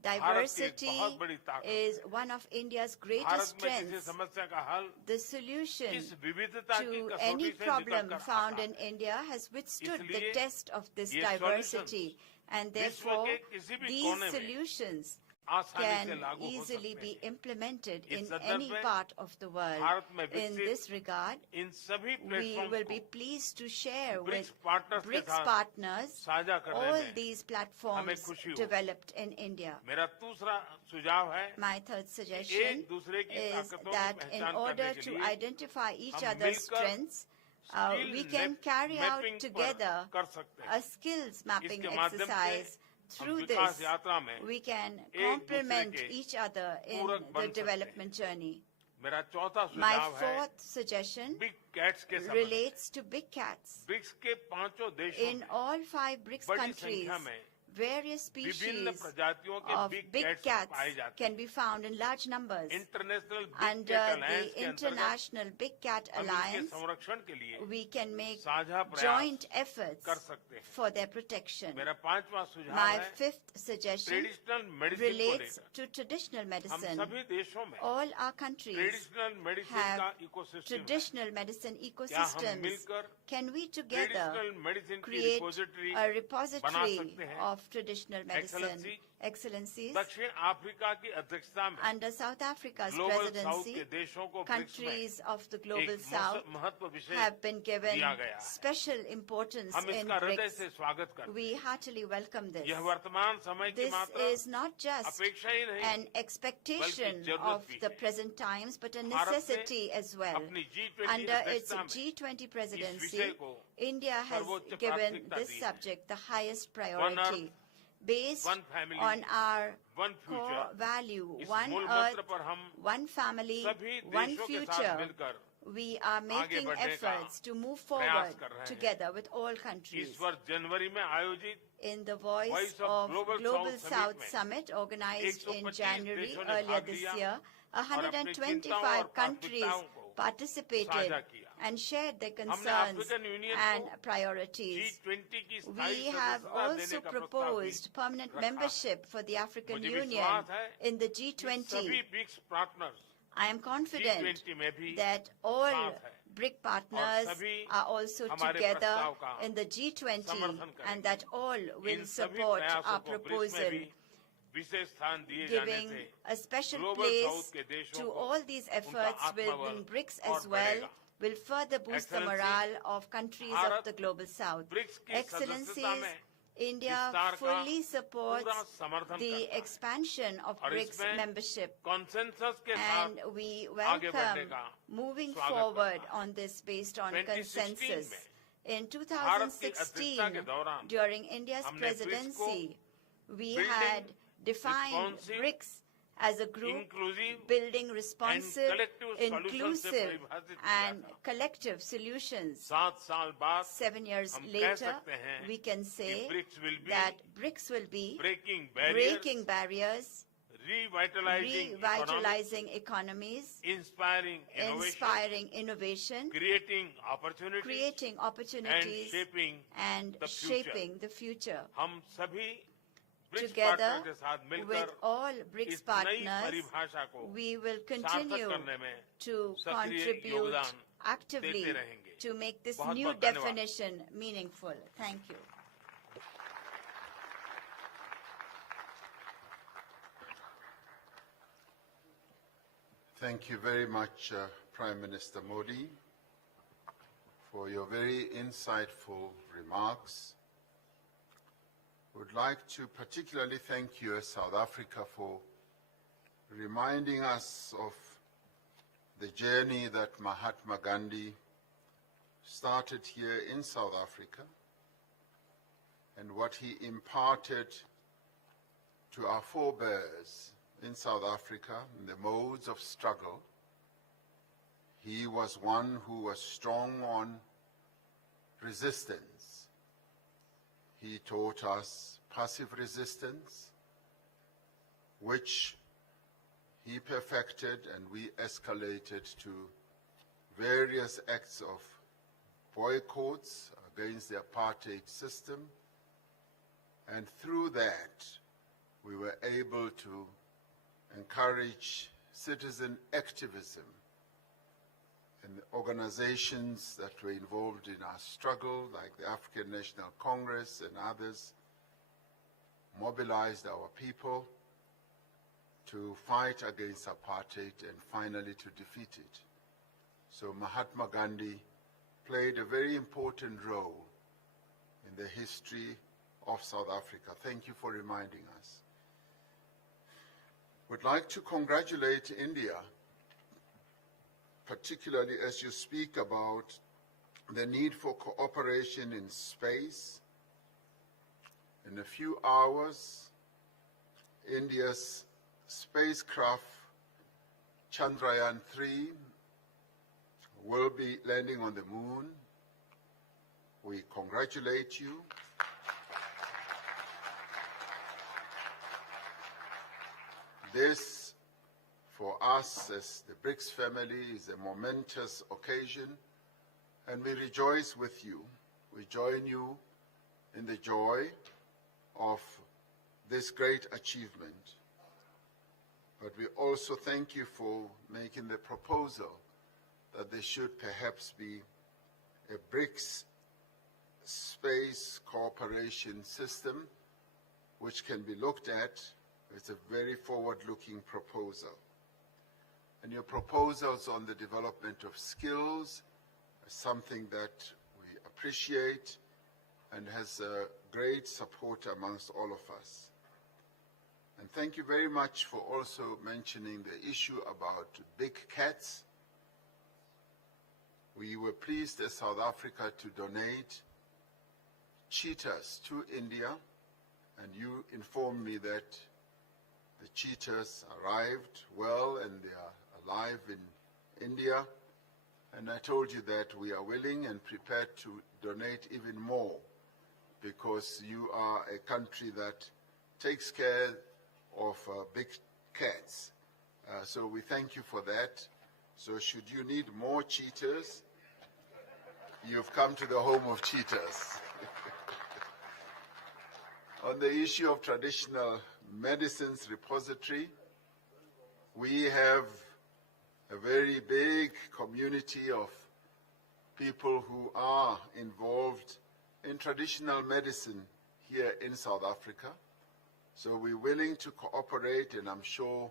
Diversity बहुत बड़ी ताकत is one of India's greatest Bharat में किसी strengths. समस्या का हल The solution इस विविधता की to कसौटी any से problem निकल कर found आता in है। India has withstood the इसलिए test of this ये diversity, and विश्व therefore के किसी भी these कोने में solutions आसानी से can लागू हो easily सकते be हैं। implemented इस in संदर्भ any में part of the world. Bharat में In विकसित this regard, इन सभी we प्लेटफॉर्म्स will को be pleased to share BRICS with partners के BRICS साथ partners साझा करने all में these हमें platforms खुशी हो। developed in India. मेरा दूसरा सुझाव है My third suggestion एक दूसरे की is ताकतों की that in पहचान order करने के to लिए identify each हम other's मिलकर strengths, skill we can carry out mapping पर together कर सकते हैं। a skills mapping इसके माध्यम से exercise. हम Through विकास this, यात्रा में we can एक complement दूसरे के each other in पूरक the बन सकते development journey. मेरा चौथा My सुझाव है fourth suggestion बिग कैट्स के संबंध relates to big cats. BRICS के पांचों देशों In में all 5 BRICS बड़ी countries, संख्या में various species विभिन्न प्रजातियों के of big big cats cats पाए जाते can be found in large numbers. International big Under cat the alliance के अंतर्गत International Big Cat हम इनके Alliance, संरक्षण के लिए we can make साझा प्रयास joint efforts कर सकते हैं for their protection. मेरा पांचवा सुझाव My है fifth suggestion ट्रेडिशनल मेडिसिन को relates लेकर to traditional हम medicine. सभी देशों में All our countries traditional medicine have का इकोसिस्टम है traditional medicine क्या हम ecosystems. मिलकर Can we together traditional medicine की create रिपोजिटरी a बना repository सकते हैं of traditional medicine? Excellency, Excellencies, दक्षिण अफ्रीका की अध्यक्षता में under South Africa's global south presidency, के देशों को ब्रिक्स में countries of the global एक south महत्व विषय have been given दिया गया है special importance हम in इसका हृदय से BRICS. स्वागत करते We heartily welcome हैं this. यह वर्तमान समय की This मात्रा is not just अपेक्षा ही नहीं an expectation बल्कि जरूरत of भी the है। present times, but a Bharat ने necessity as well. अपनी G20 Under its अध्यक्षता में G20 इस presidency, विषय को India has सर्वोच्च given प्राथमिकता this दी है। subject the highest One priority. earth, Based one family, on our one future. core value, इस one मूल earth, मंत्र पर हम one family, सभी one देशों के साथ future, मिलकर we are making बढ़ने का efforts to move प्रयास forward कर रहे हैं। together with all countries. इस वर्ष जनवरी में आयोजित In the Voice Voice of of Global Global South South Summit Summit organized in 125 January देशों ने earlier भाग this लिया year, और अपनी चिंताओं 125 और countries प्राथमिकताओं को participated साझा किया। and shared their हमने concerns अफ्रीकन यूनियन and को priorities. G20 की We स्थायी have सदस्यता देने also का प्रस्ताव भी proposed permanent रखा है। membership for the African मुझे Union विश्वास है in the कि G20. सभी BRICS partners I am confident G20 में भी that all साथ है BRIC partners सभी are also हमारे together प्रस्ताव का in the G20 समर्थन करेंगे। and that all will इन सभी support प्रयासों our को ब्रिक्स में proposal, भी विशेष स्थान दिए जाने giving से a special global place south के देशों to को all these efforts उनका within आत्मबल BRICS और as well, बढ़ेगा। will further boost the Excellency, morale of countries of Bharat the global south. BRICS की Excellencies, सदस्यता में India विस्तार का fully supports पूरा समर्थन the करता है expansion of और BRICS इसमें membership. कंसेंसस के And साथ we आगे बढ़ने welcome का moving स्वागत forward करता है। on this based on 2016 consensus. में In भारत की 2016, अध्यक्षता के दौरान during India's हमने BRICS को presidency, we building had defined responsive, BRICS as a group inclusive building responsive, collective solutions से inclusive, परिभाषित किया and था। collective solutions. 7 साल बाद 7 years हम कह later, सकते हैं we can कि say BRICS will be that BRICS will be breaking barriers, breaking barriers, revitalizing economies, inspiring innovation, creating opportunities, and opportunities, shaping and the future. shaping the future. हम सभी BRICS Together partners के साथ with मिलकर all BRICS इस नई partners, परिभाषा को we will सार्थक continue करने में to सक्रिय contribute योगदान actively देते रहेंगे। to make this बहुत new बहुत धन्यवाद। definition meaningful. Thank you. Thank you very much, Prime Minister Modi, for your very insightful remarks. Would like to particularly thank you, South Africa, for reminding us of the journey that Mahatma Gandhi started here in South Africa and what he imparted to our forebears in South Africa in the modes of struggle. He was one who was strong on resistance. He taught us passive resistance, which he perfected and we escalated to various acts of boycotts against the apartheid system. And through that, we were able to encourage citizen activism and organizations that were involved in our struggle, like the African National Congress and others, mobilized our people to fight against apartheid and finally to defeat it. So Mahatma Gandhi played a very important role in the history of South Africa. Thank you for reminding us. Would like to congratulate India, particularly as you speak about the need for cooperation in space. In a few hours, India's spacecraft Chandrayaan-3 will be landing on the moon. We congratulate you. This, for us as the BRICS family, is a momentous occasion, and we rejoice with you. We join you in the joy of this great achievement. But we also thank you for making the proposal that there should perhaps be a BRICS space cooperation system which can be looked at. It's a very forward-looking proposal. And your proposals on the development of skills is something that we appreciate and has great support amongst all of us. And thank you very much for also mentioning the issue about big cats. We were pleased as South Africa to donate cheetahs to India, and you informed me that the cheetahs arrived well and they are alive in India. And I told you that we are willing and prepared to donate even more, because you are a country that takes care of big cats. So we thank you for that. So should you need more cheetahs, you've come to the home of cheetahs. On the issue of traditional medicines repository, we have a very big community of people who are involved in traditional medicine here in South Africa. So we're willing to cooperate, and I'm sure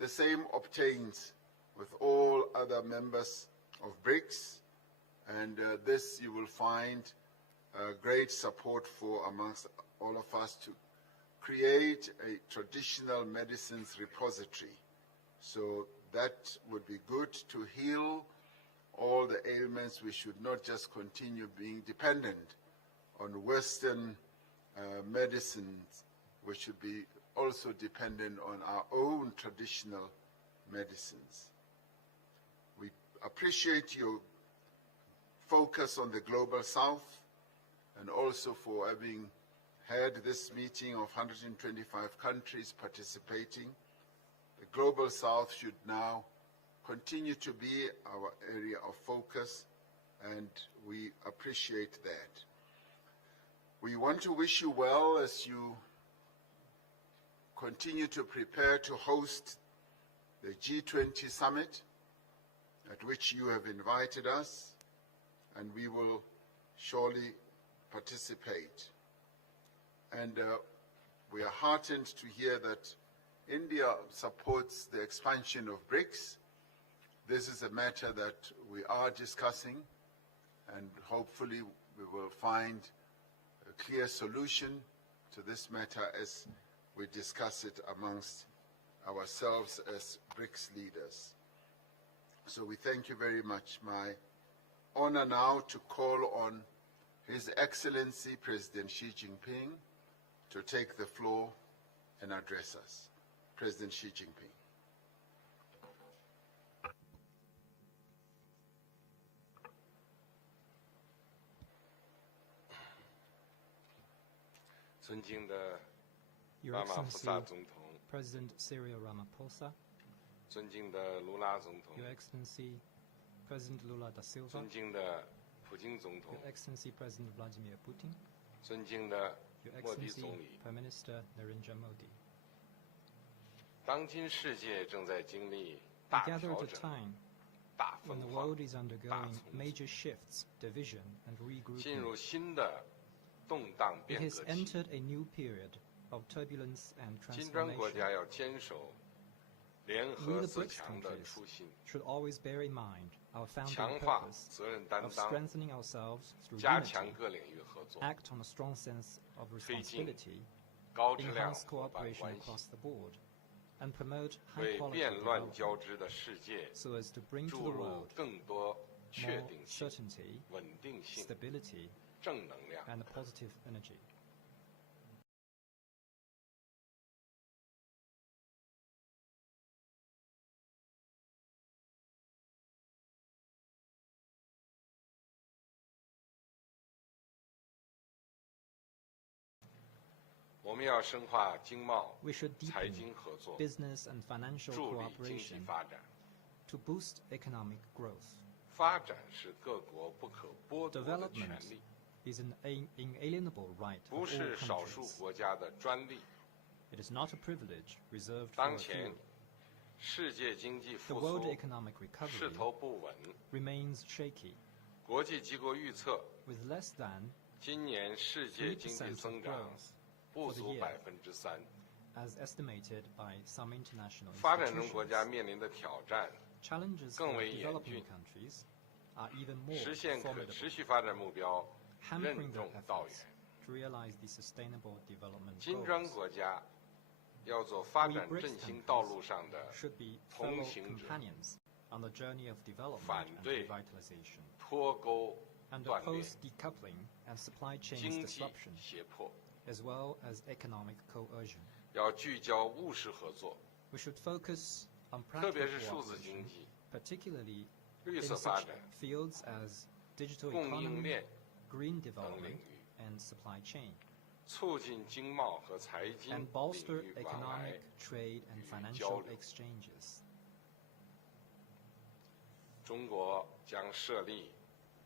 the same obtains with all other members of BRICS. And this you will find great support for amongst all of us to create a traditional medicines repository. So that would be good to heal all the ailments. We should not just continue being dependent on Western medicines. We should be also dependent on our own traditional medicines. We appreciate your focus on the Global South, and also for having had this meeting of 125 countries participating. The Global South should now continue to be our area of focus, and we appreciate that. We want to wish you well as you continue to prepare to host the G20 summit, at which you have invited us, and we will surely participate. And we are heartened to hear that India supports the expansion of BRICS. This is a matter that we are discussing, and hopefully we will find a clear solution to this matter as we discuss it amongst ourselves as BRICS leaders. So we thank you very much. My honor now to call on His Excellency President Xi Jinping to take the floor and address us. President Xi Jinping. Your Excellency, President Cyril Ramaphosa, Your Excellency, President Lula da Silva, Your Excellency, President Vladimir Putin, Your Excellency, Prime Minister Narendra Modi. We gather at a time when the world is undergoing major shifts, division, and regrouping. It has entered a new period of turbulence and transformation. We, the BRICS countries, should always bear in mind our founding purpose of strengthening ourselves through unity, act on a strong sense of responsibility, enhance cooperation across the board, and promote high-quality development so as to bring to the world more certainty, stability, and a positive energy. We should deepen business and financial cooperation to boost economic growth. Development is an inalienable right of all countries. It is not a privilege reserved for a few. The world economic recovery remains shaky, with less than 3% of growth for the year, as estimated by some international institutions. Challenges for developing countries are even more formidable, hampering their efforts to realize the sustainable development goals. We BRICS countries should be fellow companions on the journey of development and revitalization, and oppose decoupling and supply chain disruption, as well as economic coercion. We should focus on practical cooperation, particularly in such fields as digital economy, green development, and supply chain, and bolster economic, trade, and financial exchanges.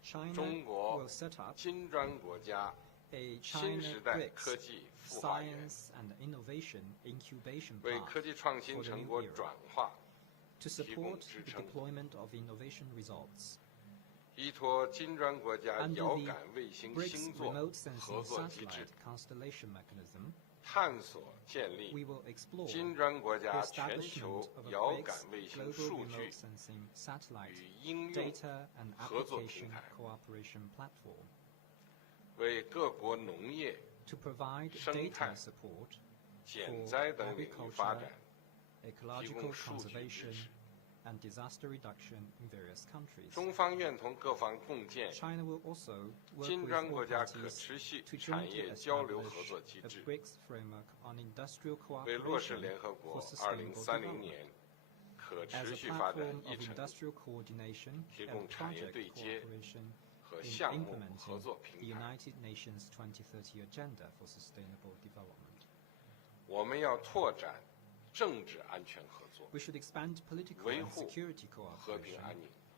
China will set up a China BRICS Science and Innovation Incubation Park for the new era to support the deployment of innovation results. Under the BRICS Remote Sensing Satellite Constellation Mechanism, we will explore the establishment of a BRICS Global Remote Sensing Satellite Data and Application Cooperation Platform to provide data support for agriculture, ecological conservation, and disaster reduction in various countries. China will also work with all parties to jointly establish a BRICS framework on industrial cooperation for sustainable development as a platform of industrial coordination and project cooperation in implementing the United Nations 2030 Agenda for Sustainable Development. We should expand political and security cooperation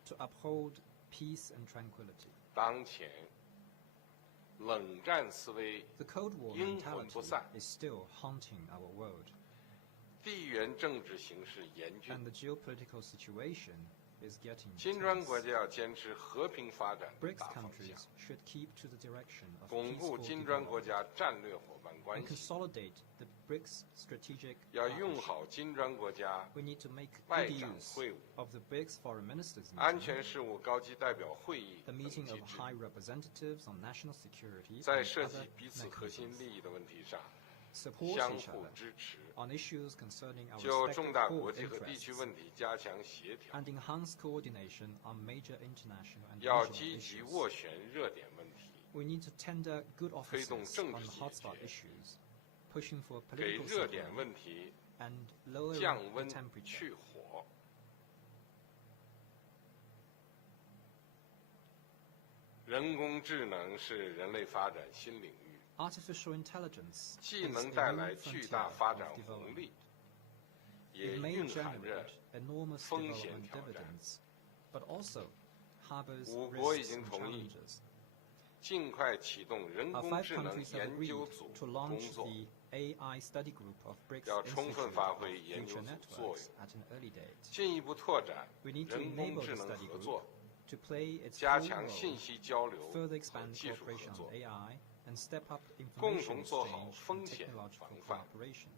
to uphold peace and tranquility. The Cold War mentality is still haunting our world, and the geopolitical situation is getting tense. BRICS countries should keep to the direction of peaceful development and consolidate the BRICS strategic partnership. We need to make good use of the BRICS Foreign Ministers meeting, the meeting of high representatives on national security and other mechanisms, support each other on issues concerning our respective core interests, and enhance coordination on major international and regional issues. We need to tender good offices on the hotspot issues, pushing for political settlement and lowering the temperature. Artificial intelligence is a new frontier of development. It may generate enormous development dividends, but also harbors risks and challenges. Our 5 countries have agreed to launch the AI study group of BRICS Institute of Future Networks at an early date. We need to enable the study group to play its full role, further expand cooperation on AI, and step up information exchange and technological cooperation.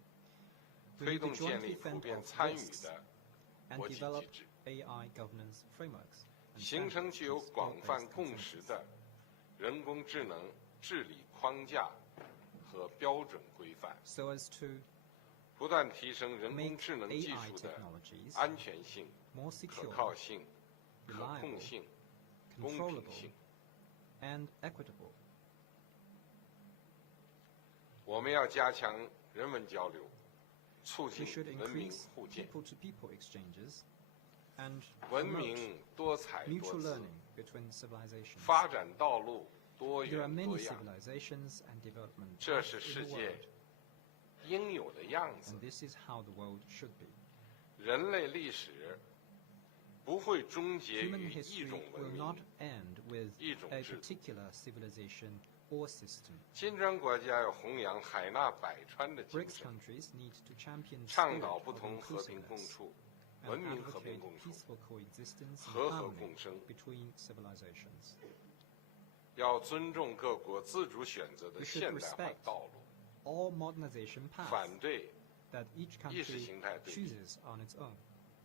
We need to jointly fend off risks and develop AI governance frameworks and standards with skill-based consensus, so as to make AI technologies more secure, reliable, controllable, and equitable. We should increase people-to-people exchanges and promote mutual learning between civilizations. There are many civilizations and development paths in the world, 应有的样子。 And this is how the world should be. 人类历史不会终结 Human 于一 history 种文 will 明 not。end with 一种 a 制度。 particular civilization or system. 金砖国家要弘扬海纳百川的精 BRICS 神， countries need to champion the 倡 spirit 导 of 不同和平共 inclusiveness 处，文 and 明和平 advocate 共处， peaceful coexistence and 和和 harmony 共生。 between civilizations. 要尊重各国自主选择的 We should 现代化 respect 道路， all modernization 反 paths 对 that each 意识 country 形态对立、 chooses on its own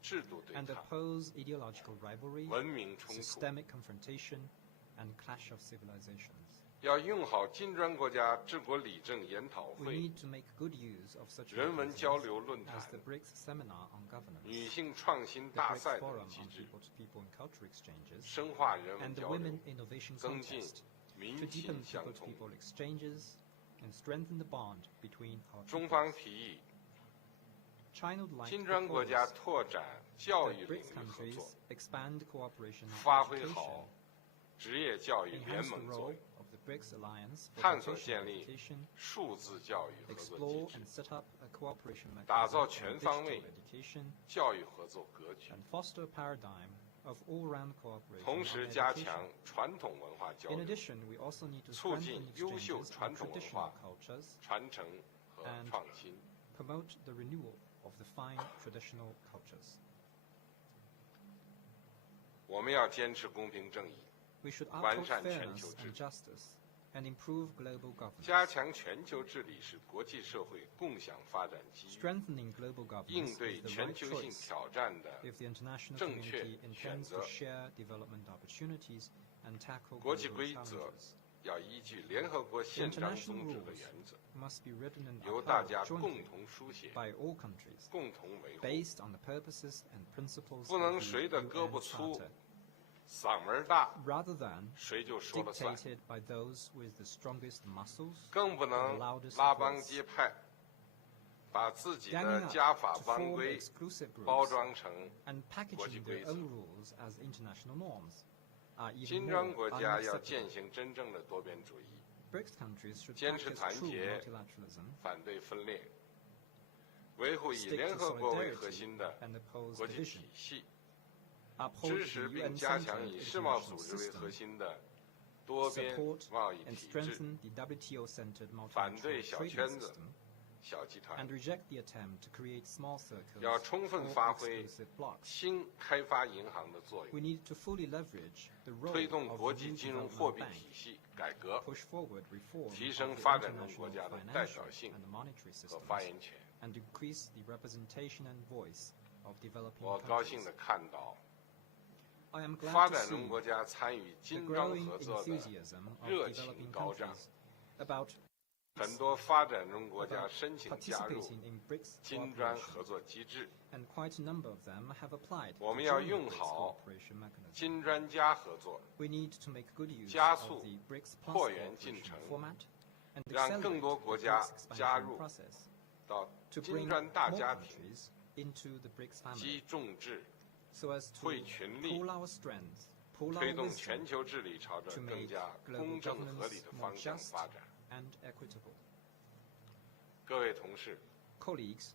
制度对 and 抗、 oppose ideological rivalry, 文明冲突。 systemic confrontation, and clash of civilizations. 要用好金砖国家治国理政研讨 We 会、 need to make good use of such 人文交 mechanisms 流论坛 as、the BRICS Seminar on Governance, 女性创新 the 大 BRICS 赛等 Forum 机 on 制， people-to-people and culture exchanges, 深化人 and 文 the 交流 Women， Innovation 增进 Contest 民 to 心 deepen 相通。 people-to-people exchanges and strengthen the bond between our 中 peoples. 方提议， China would like 金 to 砖国家 propose 拓展教育 that 领 BRICS 域合 countries 作， expand cooperation 发 on 挥 education, 好职业教育联 enhance the 盟作 role 用， of the BRICS Alliance for 探索 vocational 建立 education, 数字教育合作 explore 机 and 制， set up a cooperation 打 mechanism 造 on 全方 digital 位 education, 教育合作格局， and foster a paradigm of all-round cooperation 同 on 时加 education. 强传统文化交 In 流， addition, we also need to 促进 strengthen 优秀 exchanges 传 on 统文 traditional 化 cultures, 传承和 and 创新。 promote the renewal of the fine traditional cultures. 我们要坚持公平正义， We should 完 uphold 善全 fairness 球治 and 理， justice and improve global governance. 加强全球治理是国际社会共享发展机遇， Strengthening global governance 应对 is the 全 right 球性 choice 挑战的 if the international 正确 community 选 intends 择 to share development opportunities and tackle 国际 global 规则 challenges. 要依据联合国 The 宪章 international 宗旨和 rules 原则， must be written and 由大 upheld 家共 jointly 同书写、 by all countries, 共同维护， based on the purposes and principles 不 of 能 the 谁的胳膊 UN 粗 Charter, 嗓门大， rather than 谁就说了算， dictated by those with the strongest muscles, 更不能 the loudest 拉帮 voice. 结派，把自己 Ganging 的 up 家法 to 帮 form 规 exclusive 包 groups 装成 and 国际 packaging 规 their 则。 own rules as international norms are even 金 more 砖国家要 unacceptable. 践行真正的多边主义， BRICS countries should 坚持 practice 团 true 结 multilateralism, 反对分裂，维护以 stick 联 to 合国为核 solidarity 心的 and oppose 国际 division, 体系， uphold 支 the 持并 UN 加强 centered 以世贸 international 组织为核 system, 心的多边 support 贸易 and 体制， strengthen the WTO-centered 反对 multilateral 小 trading 圈子 system, 小集团 and，reject the attempt to create small circles 要充分 or 发挥 exclusive blocks. 新开发银行的作 We 用， need to fully leverage the role 推动 of 国 the 际 new 金融货 development 币 bank, 体系改革 push forward reform 提 of 升 the 发展中 international 国家的代 financial 表性 and the monetary 和 systems, 发言权。 and increase the representation and voice of developing 我高兴 countries. 地看到 I am 发 glad to 展中 see 国家参与 the 金砖 growing 合作的 enthusiasm of 热情 developing 高涨， countries about 很多发展中国家 about 申请加入 participating in BRICS 金砖 cooperation, 合作机制， and quite a number of them have applied 我 to 们要 join the 用 BRICS 好 cooperation mechanism. 金砖加合作， We need to make good use 加 of 速 the BRICS Plus 扩员进 cooperation 程， format and 让更 accelerate 多 the 国家 BRICS 加 expansion 入 process 到 to 金 bring 砖 more 大家庭， countries into the BRICS family, 集众志， so as to 汇群力， pool our strength, pool 推 our 动 wisdom, 全球治理朝着 to 更 make 加 global 公正合理 governance 的 more 方向 just 发展。 and equitable. 各位同事， Colleagues,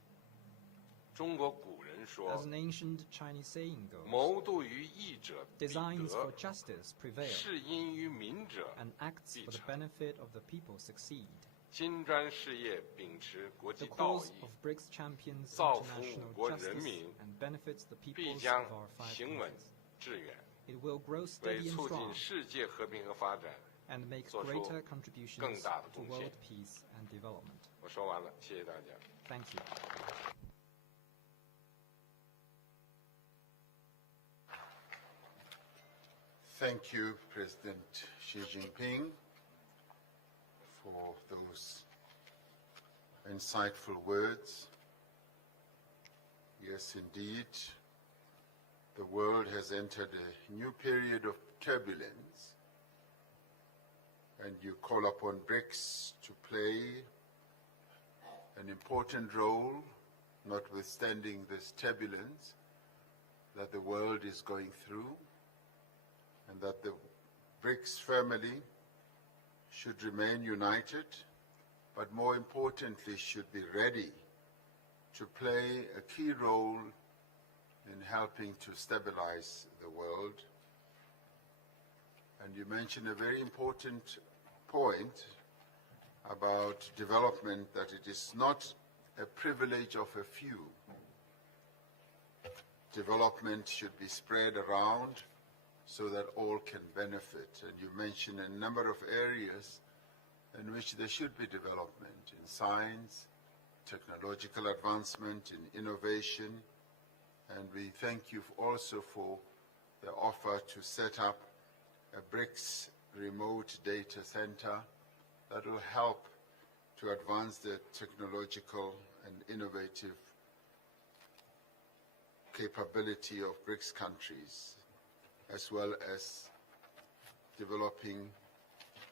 中国古人 as 说 an ancient Chinese saying：“ goes, 谋度于义者必 designs for 得， justice prevail, 事因于民者 and acts 必 for the 成。” benefit of the people succeed. 金砖事业秉持国 The 际道 cause 义， of BRICS champions 造福 international 我国人 justice 民， and benefits the 必 peoples 将 of our five 行稳 countries. 致远， It will grow 为 steady and 促进 strong 世界和平和发展。 and make 做出 greater 更 contributions 大的 to 贡献。 world peace and development. 我说完了，谢谢大家。 Thank you. Thank you, President Xi Jinping, for those insightful words. Yes, indeed, the world has entered a new period of turbulence, and you call upon BRICS to play an important role, notwithstanding this turbulence that the world is going through, and that the BRICS family should remain united but more importantly should be ready to play a key role in helping to stabilize the world. And you mentioned a very important point about development, that it is not a privilege of a few. Development should be spread around so that all can benefit. And you mentioned a number of areas in which there should be development: in science, technological advancement, in innovation. And we thank you also for the offer to set up a BRICS remote data center that will help to advance the technological and innovative capability of BRICS countries, as well as developing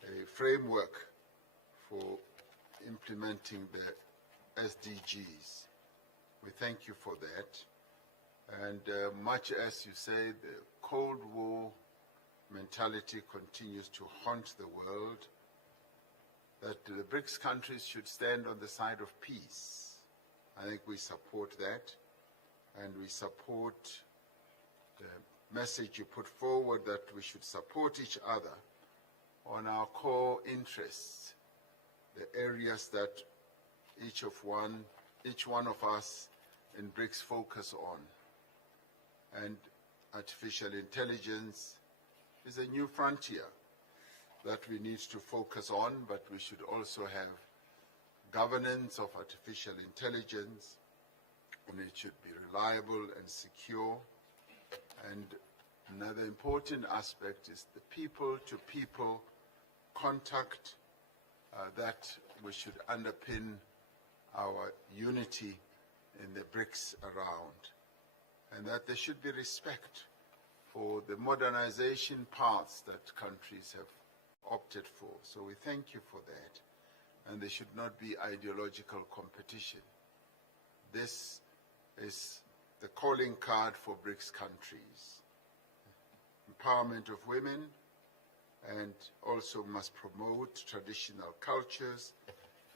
a framework for implementing the SDGs. We thank you for that. And much as you say, the Cold War mentality continues to haunt the world, that the BRICS countries should stand on the side of peace. I think we support that, and we support the message you put forward that we should support each other on our core interests, the areas that each one of us in BRICS focus on. And artificial intelligence is a new frontier that we need to focus on, but we should also have governance of artificial intelligence, and it should be reliable and secure. And another important aspect is the people-to-people contact that we should underpin our unity in the BRICS around, and that there should be respect for the modernization paths that countries have opted for. So we thank you for that, and there should not be ideological competition. This is the calling card for BRICS countries. Empowerment of women, and also must promote traditional cultures.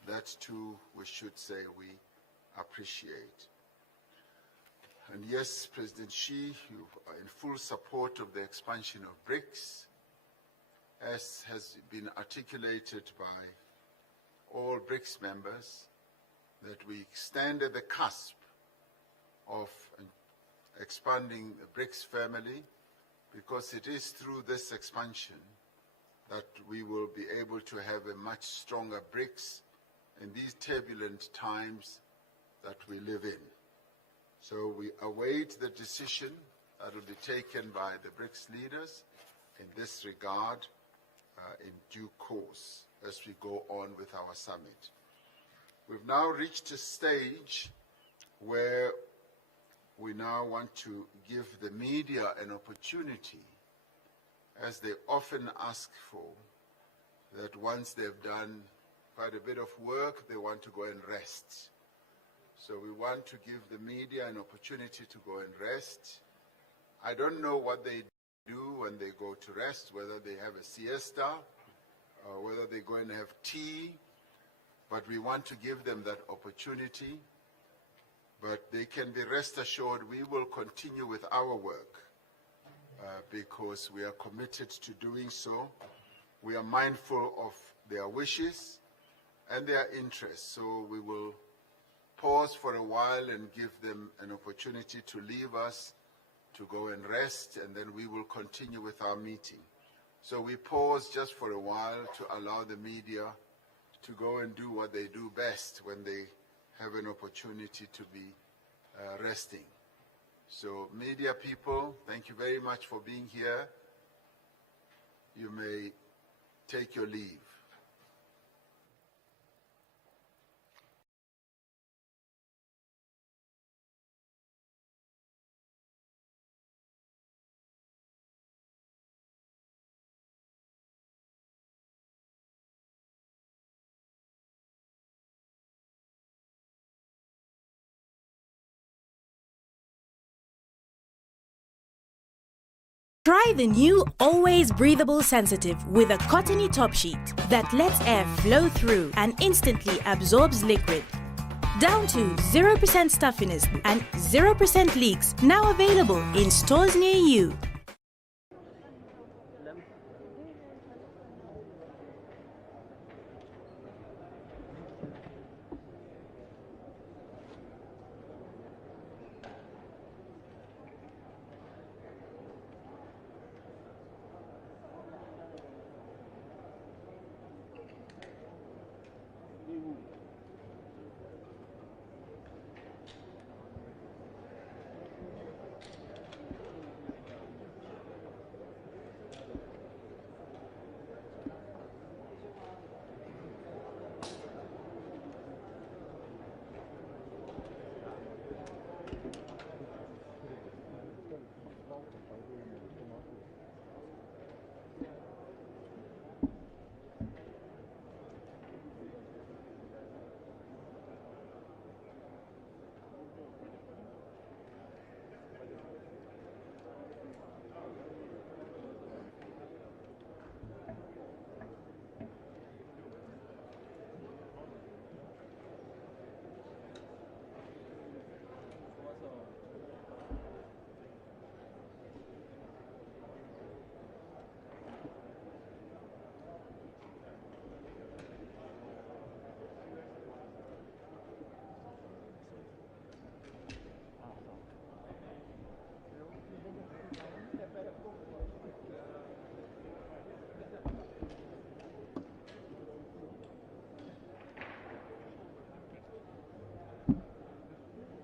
That too, we should say we appreciate. And yes, President Xi, you are in full support of the expansion of BRICS, as has been articulated by all BRICS members, that we stand at the cusp of expanding the BRICS family, because it is through this expansion that we will be able to have a much stronger BRICS in these turbulent times that we live in. So we await the decision that will be taken by the BRICS leaders in this regard in due course as we go on with our summit. We've now reached a stage where we now want to give the media an opportunity, as they often ask for, that once they've done quite a bit of work, they want to go and rest. So we want to give the media an opportunity to go and rest. I don't know what they do when they go to rest, whether they have a siesta or whether they go and have tea, but we want to give them that opportunity. But they can be rest assured we will continue with our work because we are committed to doing so. We are mindful of their wishes and their interests, so we will pause for a while and give them an opportunity to leave us, to go and rest, and then we will continue with our meeting. So we pause just for a while to allow the media to go and do what they do best when they have an opportunity to be resting. So media people, thank you very much for being here. You may take your leave. Try the new Always Breathable Sensitive with a cottony top sheet that lets air flow through and instantly absorbs liquid. Down to 0% stuffiness and 0% leaks, now available in stores near you.